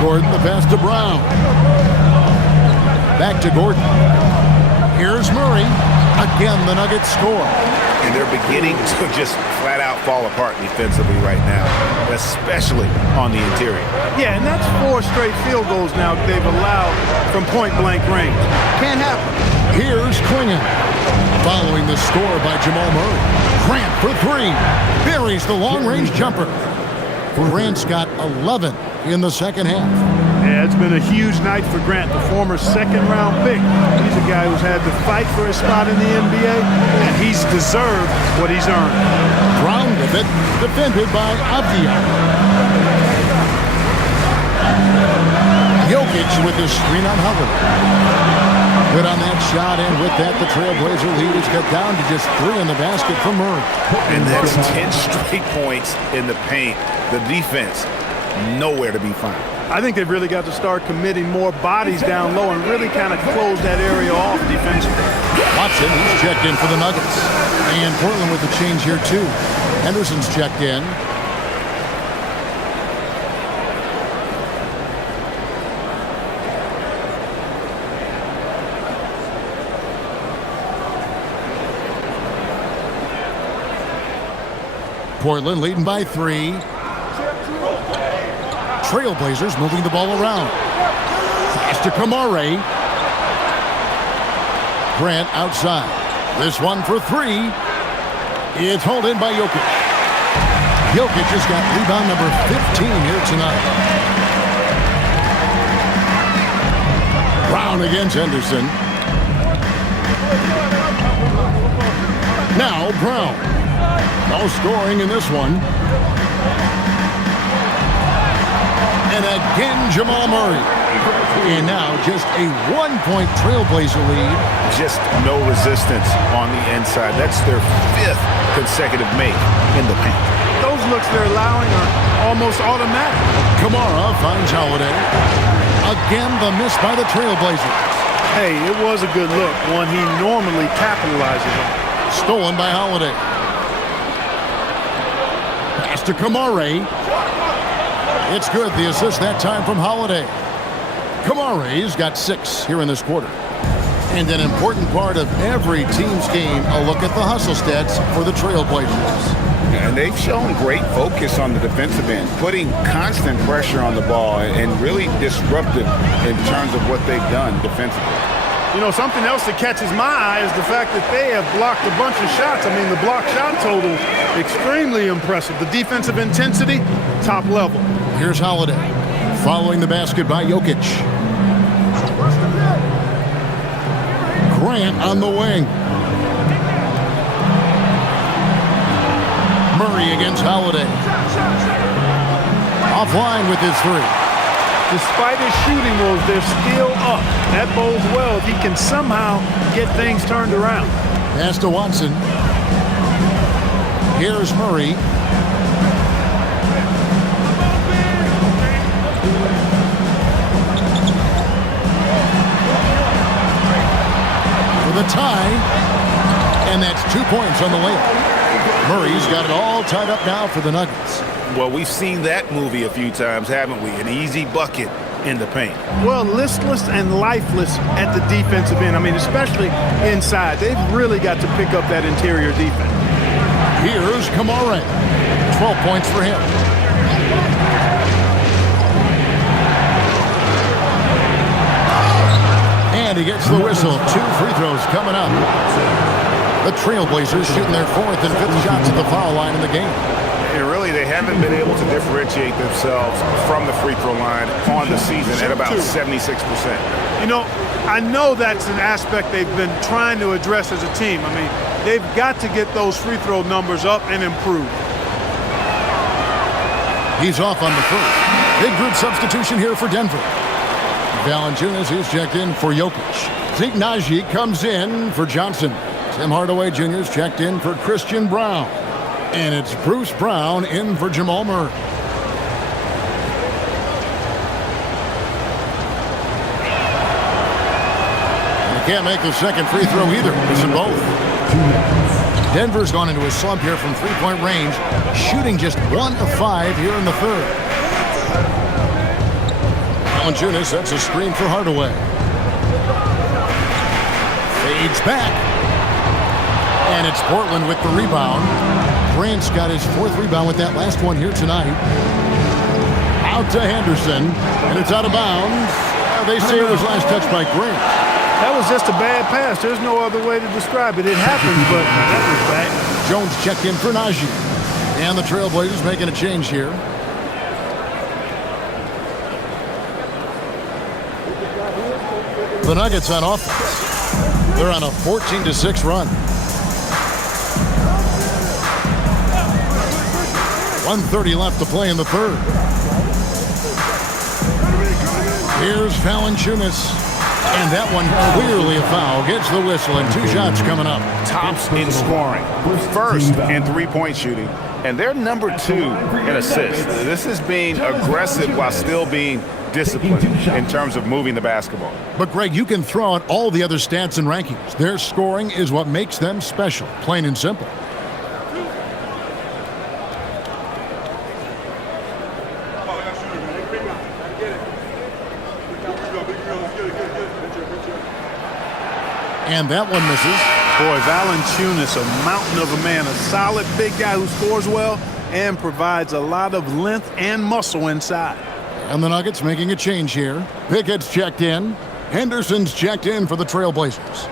Gordon, the pass to Brown. Back to Gordon. Here's Murray. Again, the Nuggets score. And they're beginning to just flat out fall apart defensively right now, especially on the interior. Yeah, and that's 4 straight field goals now they've allowed from point-blank range. Can't happen. Here's Klingon. Following the score by Jamal Murray. Grant for 3. Buries the long-range jumper. Grant's got 11 in the second half. Yeah, it's been a huge night for Grant, the former second-round pick. He's a guy who's had to fight for his spot in the NBA, and he's deserved what he's earned. Brown with it, defended by Avdia. Jokic with his screen on Holiday. Good on that shot, and with that, the Trailblazer lead is cut down to just 3 in the basket for Murray. And that's 10 straight points in the paint. The defense, nowhere to be found. I think they've really got to start committing more bodies down low and really kind of close that area off defensively. Watson, he's checked in for the Nuggets. And Portland with the change here, too. Henderson's checked in. Portland leading by 3. Trailblazers moving the ball around. Pass to Kamare. Grant outside. This one for 3. It's hauled in by Jokic. Jokic has got rebound number 15 here tonight. Brown against Henderson. Now Brown. No scoring in this one. And again, Jamal Murray. And now just a 1-point Trailblazer lead. Just no resistance on the inside. That's their 5th consecutive make in the paint. Those looks they're allowing are almost automatic. Kamara finds Holiday. Again, the miss by the Trailblazers. Hey, it was a good look, one he normally capitalizes on. Stolen by Holiday. Pass to Kamare. It's good. The assist that time from Holiday. Kamare's got 6 here in this quarter. And an important part of every team's game, a look at the hustle stats for the Trailblazers. And they've shown great focus on the defensive end, putting constant pressure on the ball and really disruptive in terms of what they've done defensively. You know, something else that catches my eye is the fact that they have blocked a bunch of shots. I mean, the block shot total, extremely impressive. The defensive intensity, top level. Here's Holiday, following the basket by Jokic. Grant on the wing. Murray against Holiday. Offline with his 3. Despite his shooting woes, they're still up. That bodes well if he can somehow get things turned around. Pass to Watson. Here's Murray. For the tie. And that's 2 points on the layup. Murray's got it all tied up now for the Nuggets. Well, we've seen that movie a few times, haven't we? An easy bucket in the paint. Well, listless and lifeless at the defensive end. I mean, especially inside. They've really got to pick up that interior defense. Here's Kamara. 12 points for him. And he gets the whistle. 2 free throws coming up. The Trailblazers shooting their 4th and 5th shots at the foul line in the game. And really, they haven't been able to differentiate themselves from the free throw line on the season at about 76%. You know, I know that's an aspect they've been trying to address as a team. I mean, they've got to get those free throw numbers up and improve. He's off on the first. Big group substitution here for Denver. Valanciunas is checked in for Jokic. Zeke Naji comes in for Johnson. Tim Hardaway Jr. is checked in for Christian Brown. And it's Bruce Brown in for Jamal Murray. And he can't make the second free throw either. Missing both. Denver's gone into a slump here from three-point range, shooting just 1 of 5 here in the third. Valanciunas sets a screen for Hardaway. Fades back. And it's Portland with the rebound. Grant's got his 4th rebound with that last one here tonight. Out to Henderson, and it's out of bounds. They say it was last touched by Grant. That was just a bad pass. There's no other way to describe it. It happened, but that was bad. Jones checked in for Naji. And the Trailblazers making a change here. The Nuggets on offense. They're on a 14-6 run. 1:30 left to play in the third. Here's Valanciunas. And that one clearly a foul. Gets the whistle and 2 shots coming up. Tops in scoring. First in three-point shooting. And they're number 2 in assists. This is being aggressive while still being disciplined in terms of moving the basketball. But, Greg, you can throw out all the other stats and rankings. Their scoring is what makes them special, plain and simple. And that one misses. Boy, Valanciunas, a mountain of a man, a solid big guy who scores well and provides a lot of length and muscle inside. And the Nuggets making a change here. Pickett's checked in. Henderson's checked in for the Trailblazers.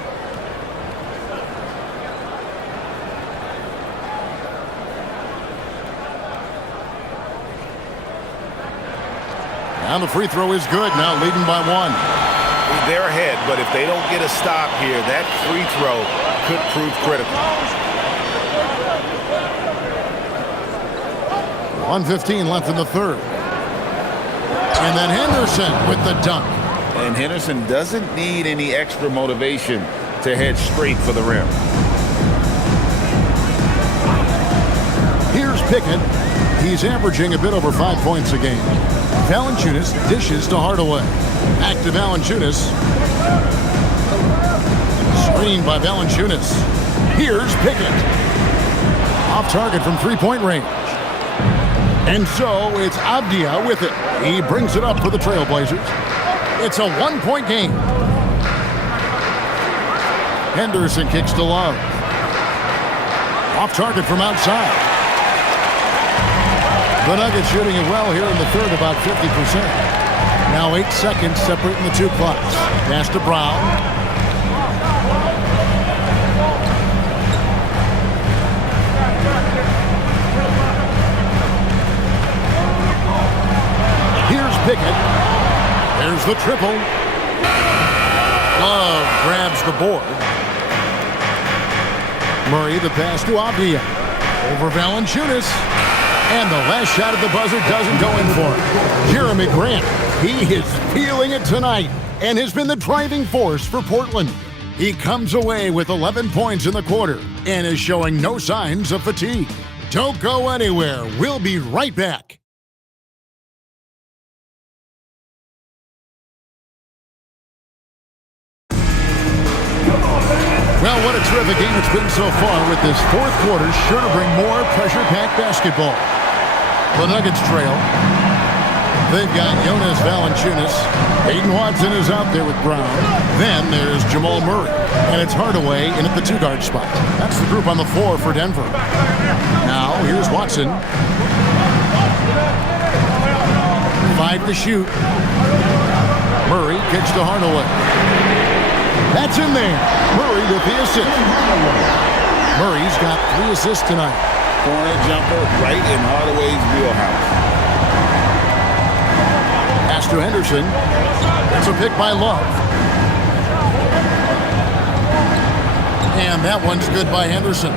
And the free throw is good, now leading by 1. They're ahead, but if they don't get a stop here, that free throw could prove critical. 1:15 left in the third. And then Henderson with the dunk. And Henderson doesn't need any extra motivation to head straight for the rim. Here's Pickett. He's averaging a bit over 5 points a game. Valanciunas dishes to Hardaway. Back to Valanciunas. Screen by Valanciunas. Here's Pickett. Off target from three-point range. And so it's Avdia with it. He brings it up for the Trailblazers. It's a 1-point game. Henderson kicks to Love. Off target from outside. The Nuggets shooting it well here in the third, about 50%. Now 8 seconds separating the 2 clocks. Pass to Brown. Here's Pickett. There's the triple. Love grabs the board. Murray the pass to Avdia. Over Valanciunas. And the last shot at the buzzer doesn't go in for it. Jeremy Grant, he is feeling it tonight and has been the driving force for Portland. He comes away with 11 points in the quarter and is showing no signs of fatigue. Don't go anywhere. We'll be right back. Well, what a terrific game it's been so far, with this fourth quarter sure to bring more pressure-packed basketball. The Nuggets trail. They've got Jonas Valanciunas. Peyton Watson is out there with Brown. Then there's Jamal Murray. And it's Hardaway in at the 2-guard spot. That's the group on the floor for Denver. Now, here's Watson. 5 to shoot. Murray kicks to Hardaway. That's in there. Murray with the assist. Murray's got 3 assists tonight. Corner jumper right in Hardaway's wheelhouse. Pass to Henderson. It's a pick by Love. And that one's good by Henderson.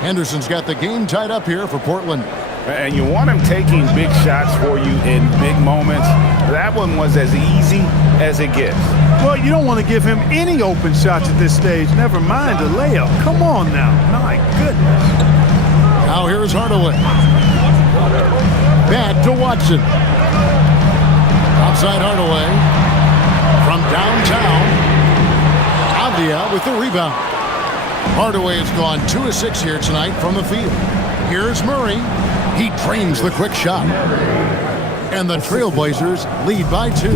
Henderson's got the game tied up here for Portland. And you want him taking big shots for you in big moments. That one was as easy as it gets. Well, you don't want to give him any open shots at this stage. Never mind a layup. Come on now. My goodness. Now here's Hardaway. Back to Watson. Outside Hardaway. From downtown. Avdia with the rebound. Hardaway has gone 2 of 6 here tonight from the field. Here's Murray. He drains the quick shot. And the Trailblazers lead by 2.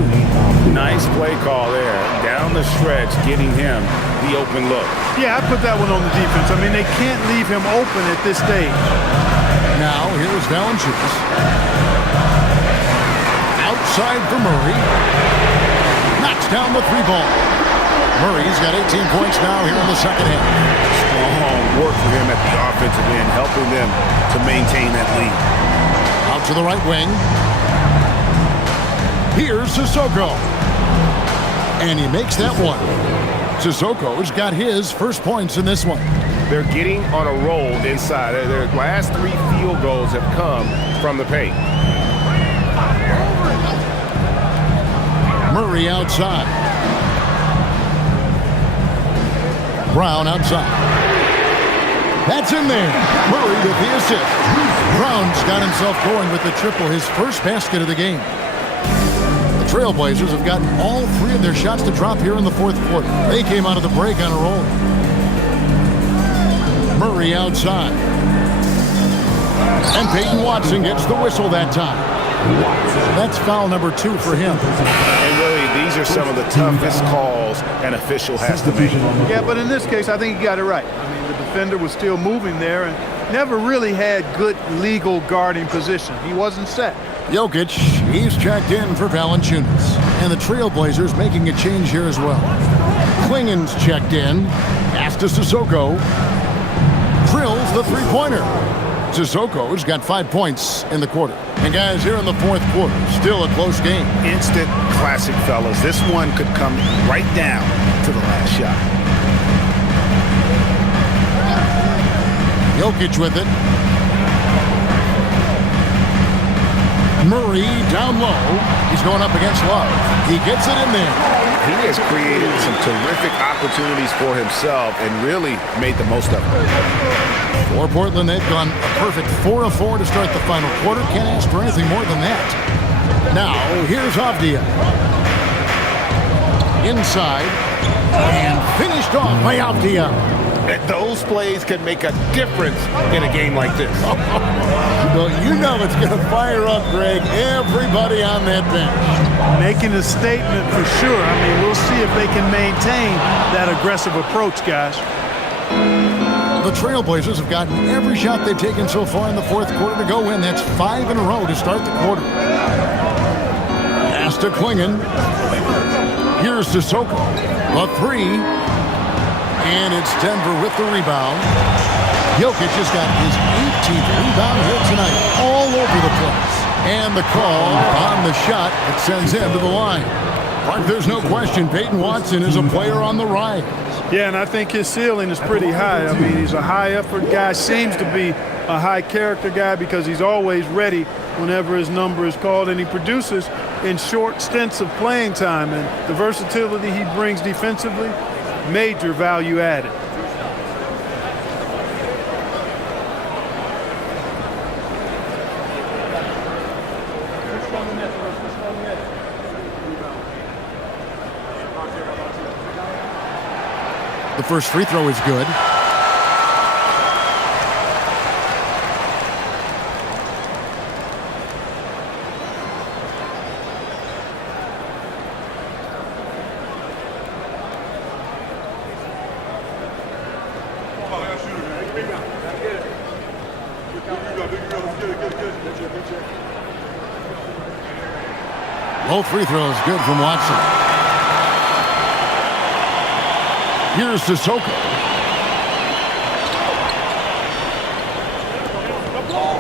Nice play call there. Down the stretch, getting him the open look. Yeah, I put that one on the defense. I mean, they can't leave him open at this stage. Now, here's Valanciunas. Outside for Murray. Knocks down the 3-ball. Murray's got 18 points now here in the second half. Strong work for him at the offensive end, helping them to maintain that lead. Out to the right wing. Here's Sissoko. And he makes that one. Sissoko's got his first points in this one. They're getting on a roll inside. Their last 3 field goals have come from the paint. Murray outside. Brown outside. That's in there. Murray with the assist. Brown's got himself going with the triple, his first basket of the game. The Trailblazers have gotten all 3 of their shots to drop here in the 4th quarter. They came out of the break on a roll. Murray outside. And Peyton Watson gets the whistle that time. That's foul number 2 for him. And really, these are some of the toughest calls an official has to make. Yeah, but in this case, I think he got it right. I mean, the defender was still moving there and never really had good legal guarding position. He wasn't set. Jokic, he's checked in for Valanciunas. And the Trailblazers making a change here as well. Klingen's checked in. Pass to Sissoko. Drills the 3-pointer. Sissoko's got 5 points in the quarter. And guys, here in the 4th quarter, still a close game. Instant classic, fellas. This one could come right down to the last shot. Jokic with it. Murray down low. He's going up against Love. He ggets it in there. He has created some terrific opportunities for himself and really made the most of it. For Portland, they've gone a perfect 4 of 4 to start the final quarter. Can't ask for anything more than that. Now, here's Avdia. Inside. And finished off by Avdia. Those plays can make a difference in a game like this. Well, you know it's going to fire up, Greg, everybody on that bench. Making a statement for sure. I mean, we'll see if they can maintain that aggressive approach, guys. The Trailblazers have gotten every shot they've taken so far in the 4th quarter to go in. That's 5 in a row to start the quarter. Pass to Klingen. Here's Sissoko. A 3. And it's Denver with the rebound. Jokic has got his 18th rebound here tonight, all over the place. And the call on the shot that sends him to the line. But there's no question Peyton Watson is a player on the rise. Yeah, and I think his ceiling is pretty high. I mean, he's a high-effort guy, seems to be a high-character guy because he's always ready whenever his number is called, and he produces in short stints of playing time. And the versatility he brings defensively, major value added. The first free throw is good. Both free throws good from Watson. Here's Sissoko.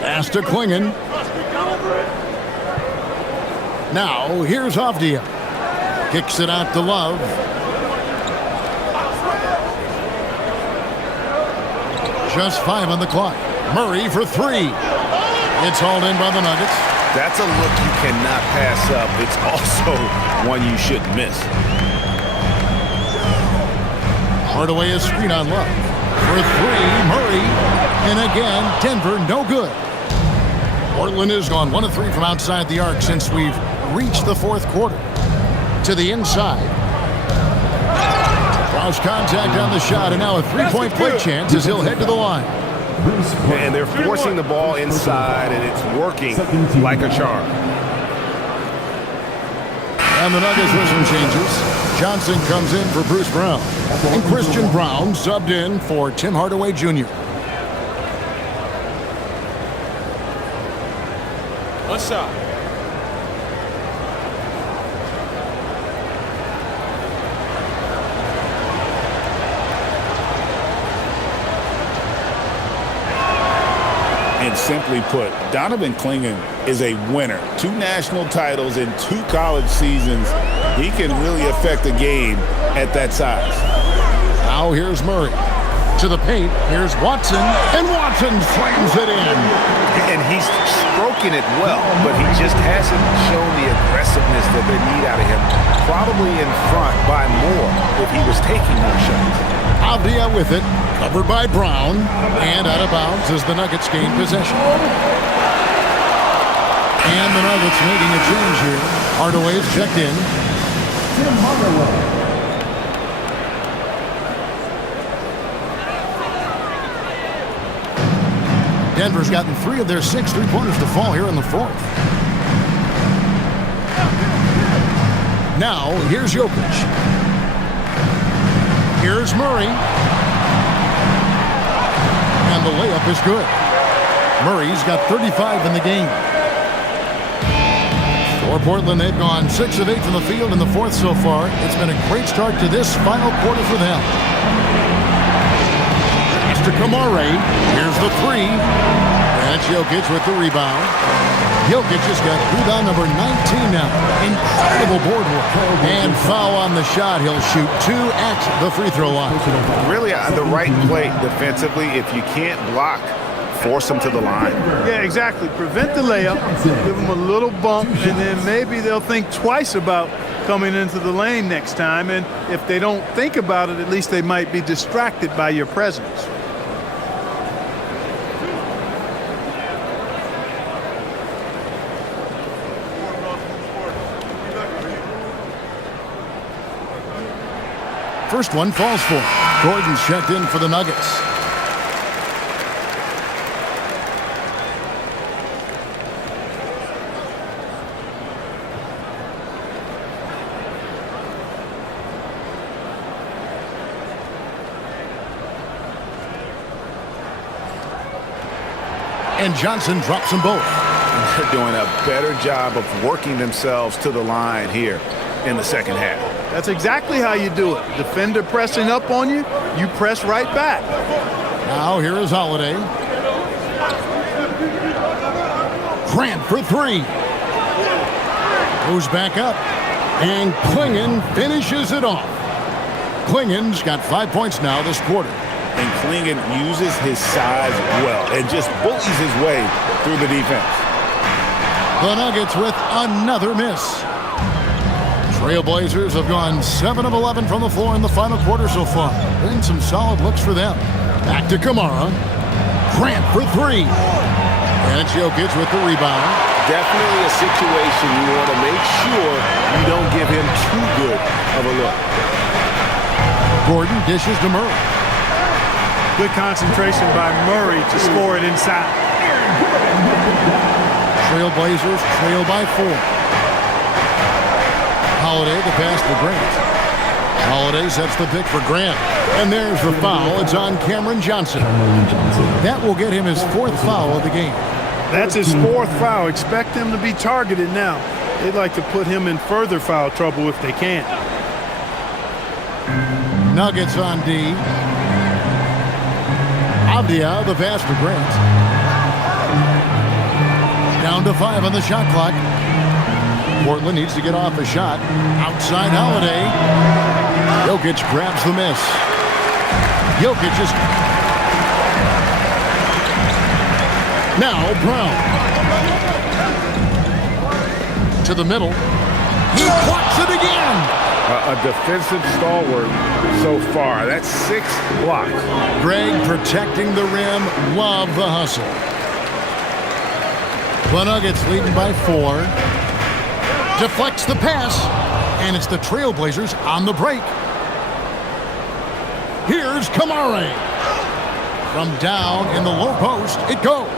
Pass to Klingon. Now, here's Avdia. Kicks it out to Love. Just 5 on the clock. Murray for 3. It's hauled in by the Nuggets. That's a look you cannot pass up. It's also one you shouldn't miss. Hardaway is screen on Love. For 3, Murray. And again, Denver no good. Portland has gone 1 of 3 from outside the arc since we've reached the fourth quarter. To the inside. Cross contact on the shot, and now a 3-point play chance as he'll head to the line. And they're forcing the ball inside, and it's working like a charm. And the Nuggets with some changes. Johnson comes in for Bruce Brown. And Christian Brown subbed in for Tim Hardaway Jr. One shot. And simply put, Donovan Klingon is a winner. 2 national titles in 2 college seasons. He can really affect a game at that size. Now here's Murray. To the paint, here's Watson. And Watson slams it in. And he's stroking it well, but he just hasn't shown the aggressiveness that they need out of him. Probably in front by more if he was taking more shots. Avdia with it. Covered by Brown, and out of bounds as the Nuggets gain possession. And the Nuggets making a change here. Hardaway is checked in. Tim Hardaway. Denver's gotten 3 of their 6 3-pointers to fall here in the fourth. Now, here's Jokic. Here's Murray. And the layup is good. Murray's got 35 in the game. For Portland, they've gone 6 of 8 from the field in the fourth so far. It's been a great start to this final quarter for them. Mr. Kamare, here's the 3. And it's Jokic with the rebound. Jokic has got rebound number 19 now. Incredible board work. And foul on the shot. He'll shoot 2 at the free throw line. Really on the right play defensively. If you can't block, force them to the line. Yeah, exactly. Prevent the layup, give them a little bump, and then maybe they'll think twice about coming into the lane next time. And if they don't think about it, at least they might be distracted by your presence. First one falls for. Gordon's checked in for the Nuggets. And Johnson drops them both. They're doing a better job of working themselves to the line here in the second half. That's exactly how you do it. Defender pressing up on you, you press right back. Now here is Holiday. Grant for 3. Goes back up. And Klingon finishes it off. Klingon's got 5 points now this quarter. And Klingon uses his size well and just bullies his way through the defense. The Nuggets with another miss. Trailblazers have gone 7 of 11 from the floor in the final quarter so far. Been some solid looks for them. Back to Kamara. Grant for 3. And it's Jokic with the rebound. Definitely a situation you want to make sure you don't give him too good of a look. Gordon dishes to Murray. Good concentration by Murray to score it inside. Trailblazers trail by 4. Holiday, the pass to Grant. Holiday sets the pick for Grant. And there's the foul. It's on Cameron Johnson. That will get him his 4th foul of the game. That's his 4th foul. Expect him to be targeted now. They'd like to put him in further foul trouble if they can. Nuggets on D. Avdia, the pass to Grant. Down to 5 on the shot clock. Portland needs to get off a shot. Outside Holiday. Jokic grabs the miss. Jokic is... Now Brown. To the middle. He blocks it again. A defensive stalwart so far. That's 6 blocks. Greg protecting the rim. Love the hustle. The Nuggets leading by 4. Deflects the pass. And it's the Trailblazers on the break. Here's Kamare. From down in the low post, it goes.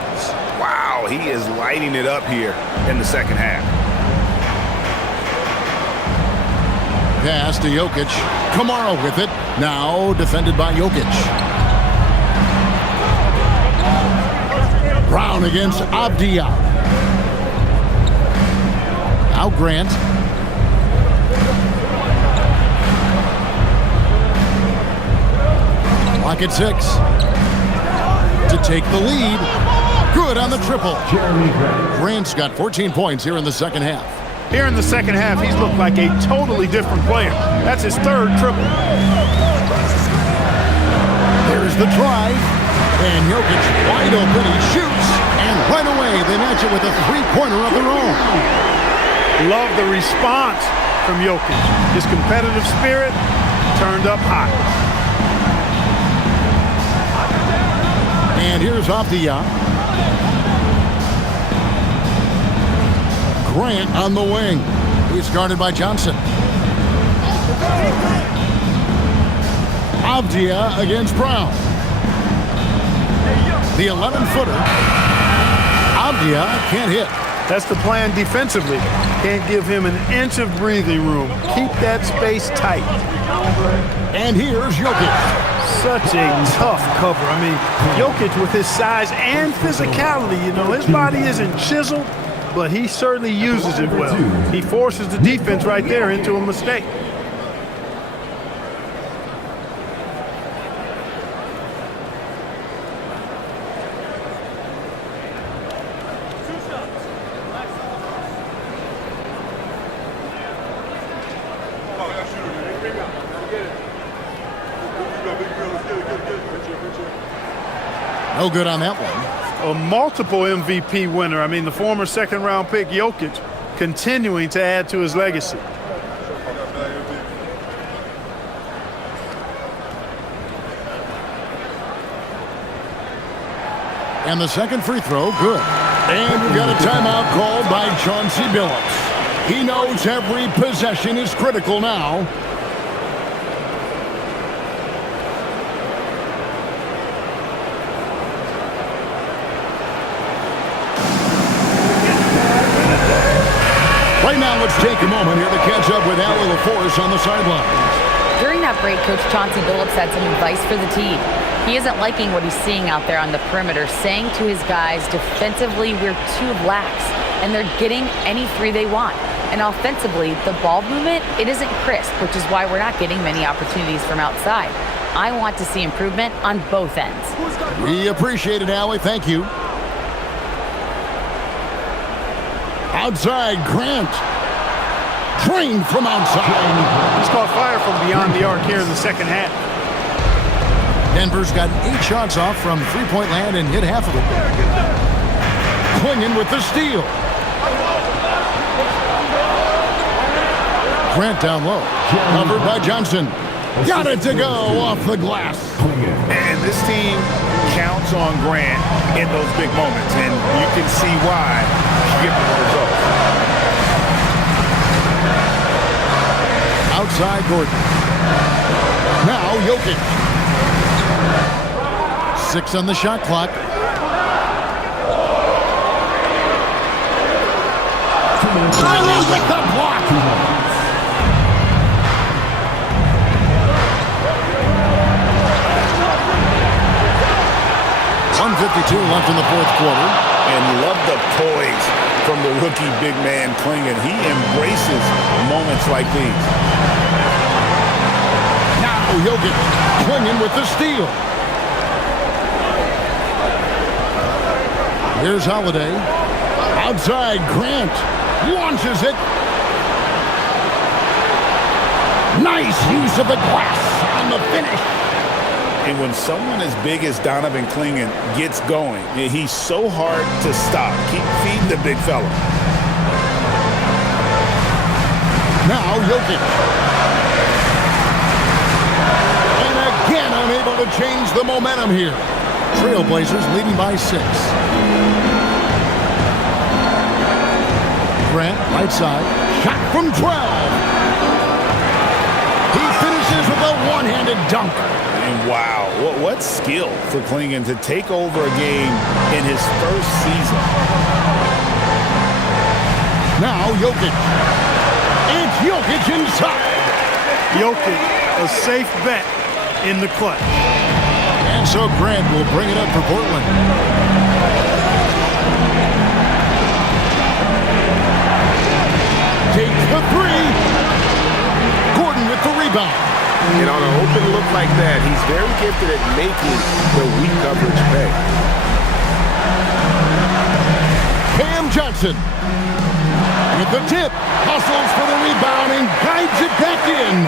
Wow, he is lighting it up here in the second half. Pass to Jokic. Kamara with it. Now defended by Jokic. Brown against Avdia. Now Grant. Clock at 6. To take the lead. Good on the triple. Grant's got 14 points here in the second half. Here in the second half, he's looked like a totally different player. That's his 3rd triple. There's the drive. And Jokic wide open. He shoots. And right away, they match it with a 3-pointer of their own. Love the response from Jokic. His competitive spirit turned up high. And here's Avdia. Grant on the wing. He's guarded by Johnson. Avdia against Brown. The 11-footer. Avdia can't hit. That's the plan defensively. Can't give him an inch of breathing room. Keep that space tight. And here's Jokic. Such a tough cover. I mean, Jokic with his size and physicality, you know, his body isn't chiseled, but he certainly uses it well. He forces the defense right there into a mistake. No good on that one. A multiple MVP winner. I mean, the former second-round pick, Jokic, continuing to add to his legacy. And the second free throw, good. And we've got a timeout called by Chauncey Billups. He knows every possession is critical now. Right now, let's take a moment here to catch up with Allie LaForce on the sideline. During that break, Coach Chauncey Billups had some advice for the team. He isn't liking what he's seeing out there on the perimeter, saying to his guys, defensively, we're too lax, and they're getting any 3 they want. And offensively, the ball movement, it isn't crisp, which is why we're not getting many opportunities from outside. I want to see improvement on both ends. We appreciate it, Allie. Thank you. Outside, Grant. Drained from outside. He's caught fire from beyond the arc here in the second half. Denver's gotten 8 shots off from three-point land and hit half of them. Clingan with the steal. Grant down low. Covered by Johnson. Got it to go off the glass. And this team counts on Grant in those big moments, and you can see why given the results. Outside Gordon. Now Jokic. 6 on the shot clock. With the block. left in the fourth quarter. And love the poise from the rookie big man Klingon. He embraces moments like these. Now Jokic, Klingon with the steal. Here's Holiday. Outside, Grant launches it. Nice use of the glass on the finish. And when someone as big as Donovan Klingon gets going, he's so hard to stop. Keep feeding the big fella. Now Jokic. And again unable to change the momentum here. Trailblazers leading by 6. Grant, right side. Shot from 12. He finishes with a one-handed dunk. And wow, what skill for Klingon to take over a game in his first season. Now Jokic. It's Jokic inside. Jokic, a safe bet in the clutch. And so Grant will bring it up for Portland. Takes the 3. Gordon with the rebound. And on an open look like that, he's very gifted at making the weak coverage pay. Cam Johnson with the tip. Hustles for the rebound and guides it back in.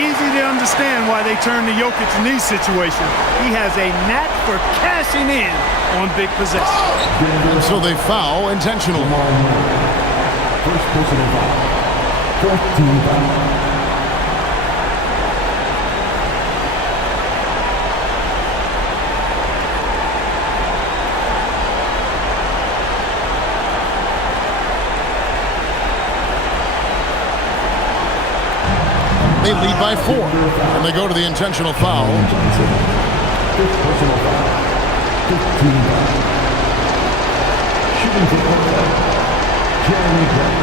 Easy to understand why they turn to Jokic in these situations. He has a knack for cashing in on big possessions. And so they foul intentionally. First personal foul. First team foul. They lead by 4, and they go to the intentional foul. Fifth personal foul. 15 foul. Shooting for Portland. Jeremy Grant.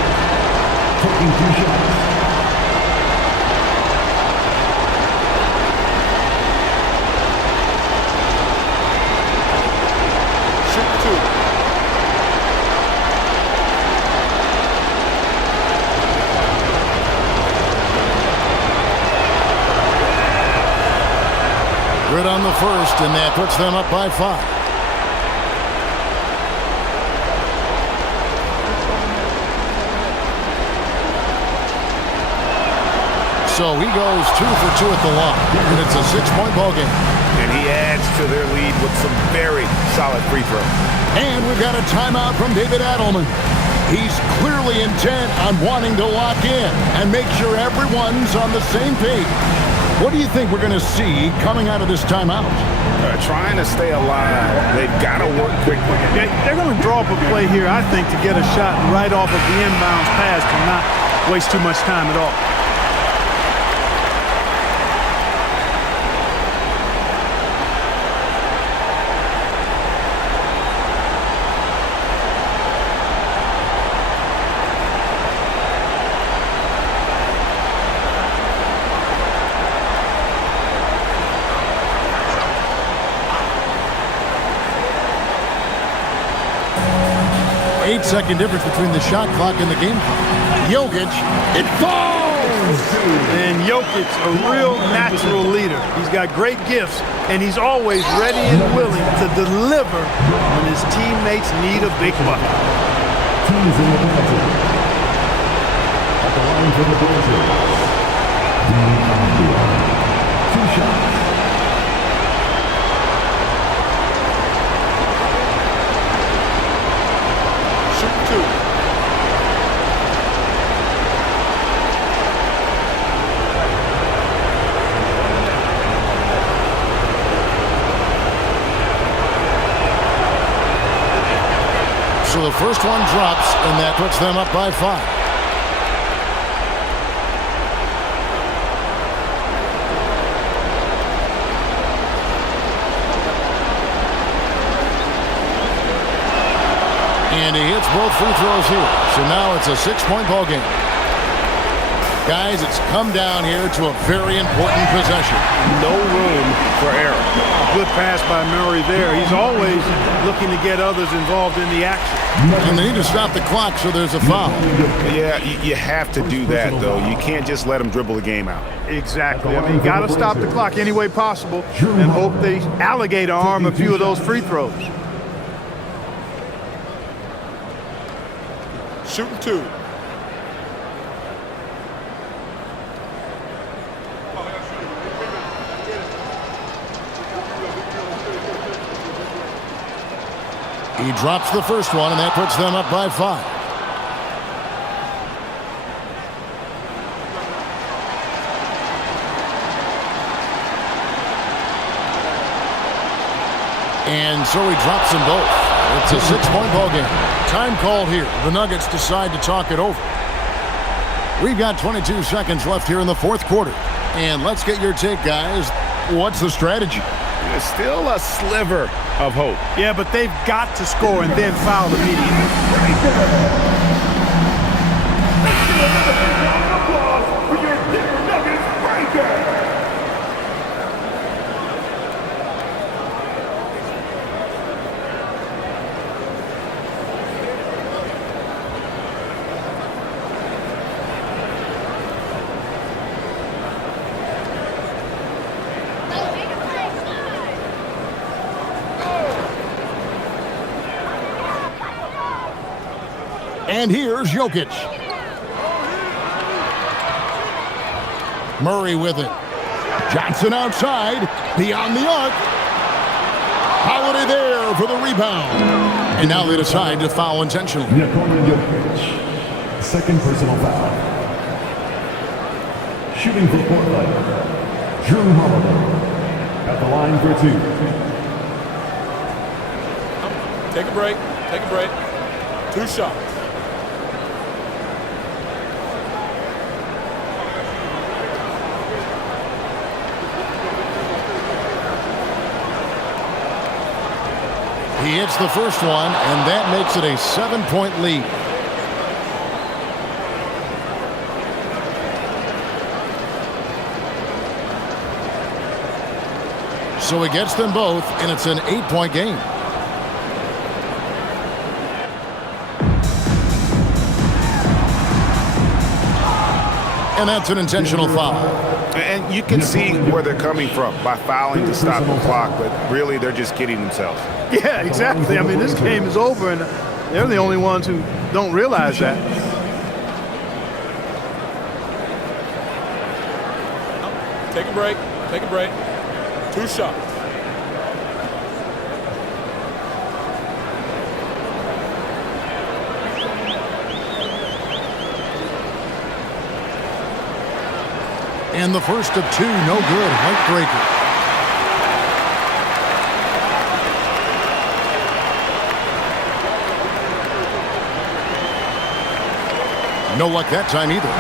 Taking 2 shots. Shoot 2. Good on the first, and that puts them up by 5. So he goes 2 for 2 at the line, and it's a 6-point ball game. And he adds to their lead with some very solid free throws. And we've got a timeout from David Adelman. He's clearly intent on wanting to lock in and make sure everyone's on the same page. What do you think we're going to see coming out of this timeout? Trying to stay alive. They've got to work quickly. They're going to draw up a play here, I think, to get a shot right off of the inbounds pass to not waste too much time at all. Eight-second difference between the shot clock and the game clock. Jokic, it falls! And Jokic, a real natural leader. He's got great gifts, and he's always ready and willing to deliver when his teammates need a big bucket. Teams in the penalty. At the line for the Blazers. 2 shots. Shoot 2. So the first one drops, and that puts them up by 5. And he hits both free throws here. So now it's a 6-point ball game. Guys, it's come down here to a very important possession. No room for error. Good pass by Murray there. He's always looking to get others involved in the action. And they need to stop the clock, so there's a foul. Yeah, you have to do that, though. You can't just let them dribble the game out. Exactly. I mean, you got to stop the clock any way possible and hope they alligator arm a few of those free throws. Shooting 2. He drops the first one, and that puts them up by 5. And so he drops them both. It's a 6-point ball game. Time called here. The Nuggets decide to talk it over. We've got 22 seconds left here in the fourth quarter. And let's get your take, guys. What's the strategy? There's still a sliver of hope. Yeah, but they've got to score and then foul immediately. And here's Jokic. Murray with it. Johnson outside, beyond the arc. Holiday there for the rebound. And now they decide to foul intentionally. Jokic, second personal foul. Shooting for Portland, Drew Holiday at the line for 2. Take a break. Take a break. 2 shots. He hits the first one, and that makes it a 7-point lead. So he gets them both, and it's an 8-point game. And that's an intentional foul. And you can see where they're coming from by fouling to stop the clock, but really they're just kidding themselves. Yeah, exactly. I mean, this game is over, and they're the only ones who don't realize that. Take a break. Take a break. 2 shots. And the first of 2, no good. Heartbreaker. No luck that time either.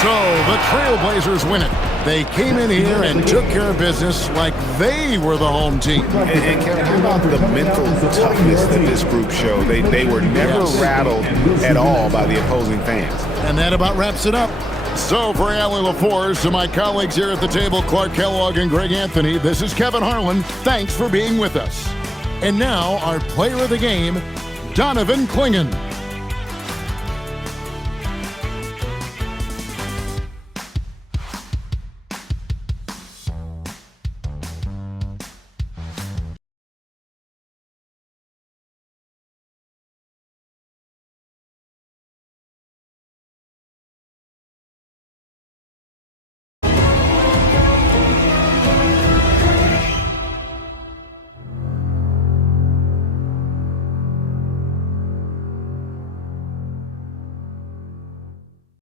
So the Trailblazers win it. They came in here and took care of business like they were the home team. And Kevin, how about the mental toughness that this group showed? They were never rattled at all by the opposing fans. And that about wraps it up. So for Allie LaForce, to my colleagues here at the table, Clark Kellogg and Greg Anthony, this is Kevin Harlan. Thanks for being with us. And now our player of the game, Donovan Clingan.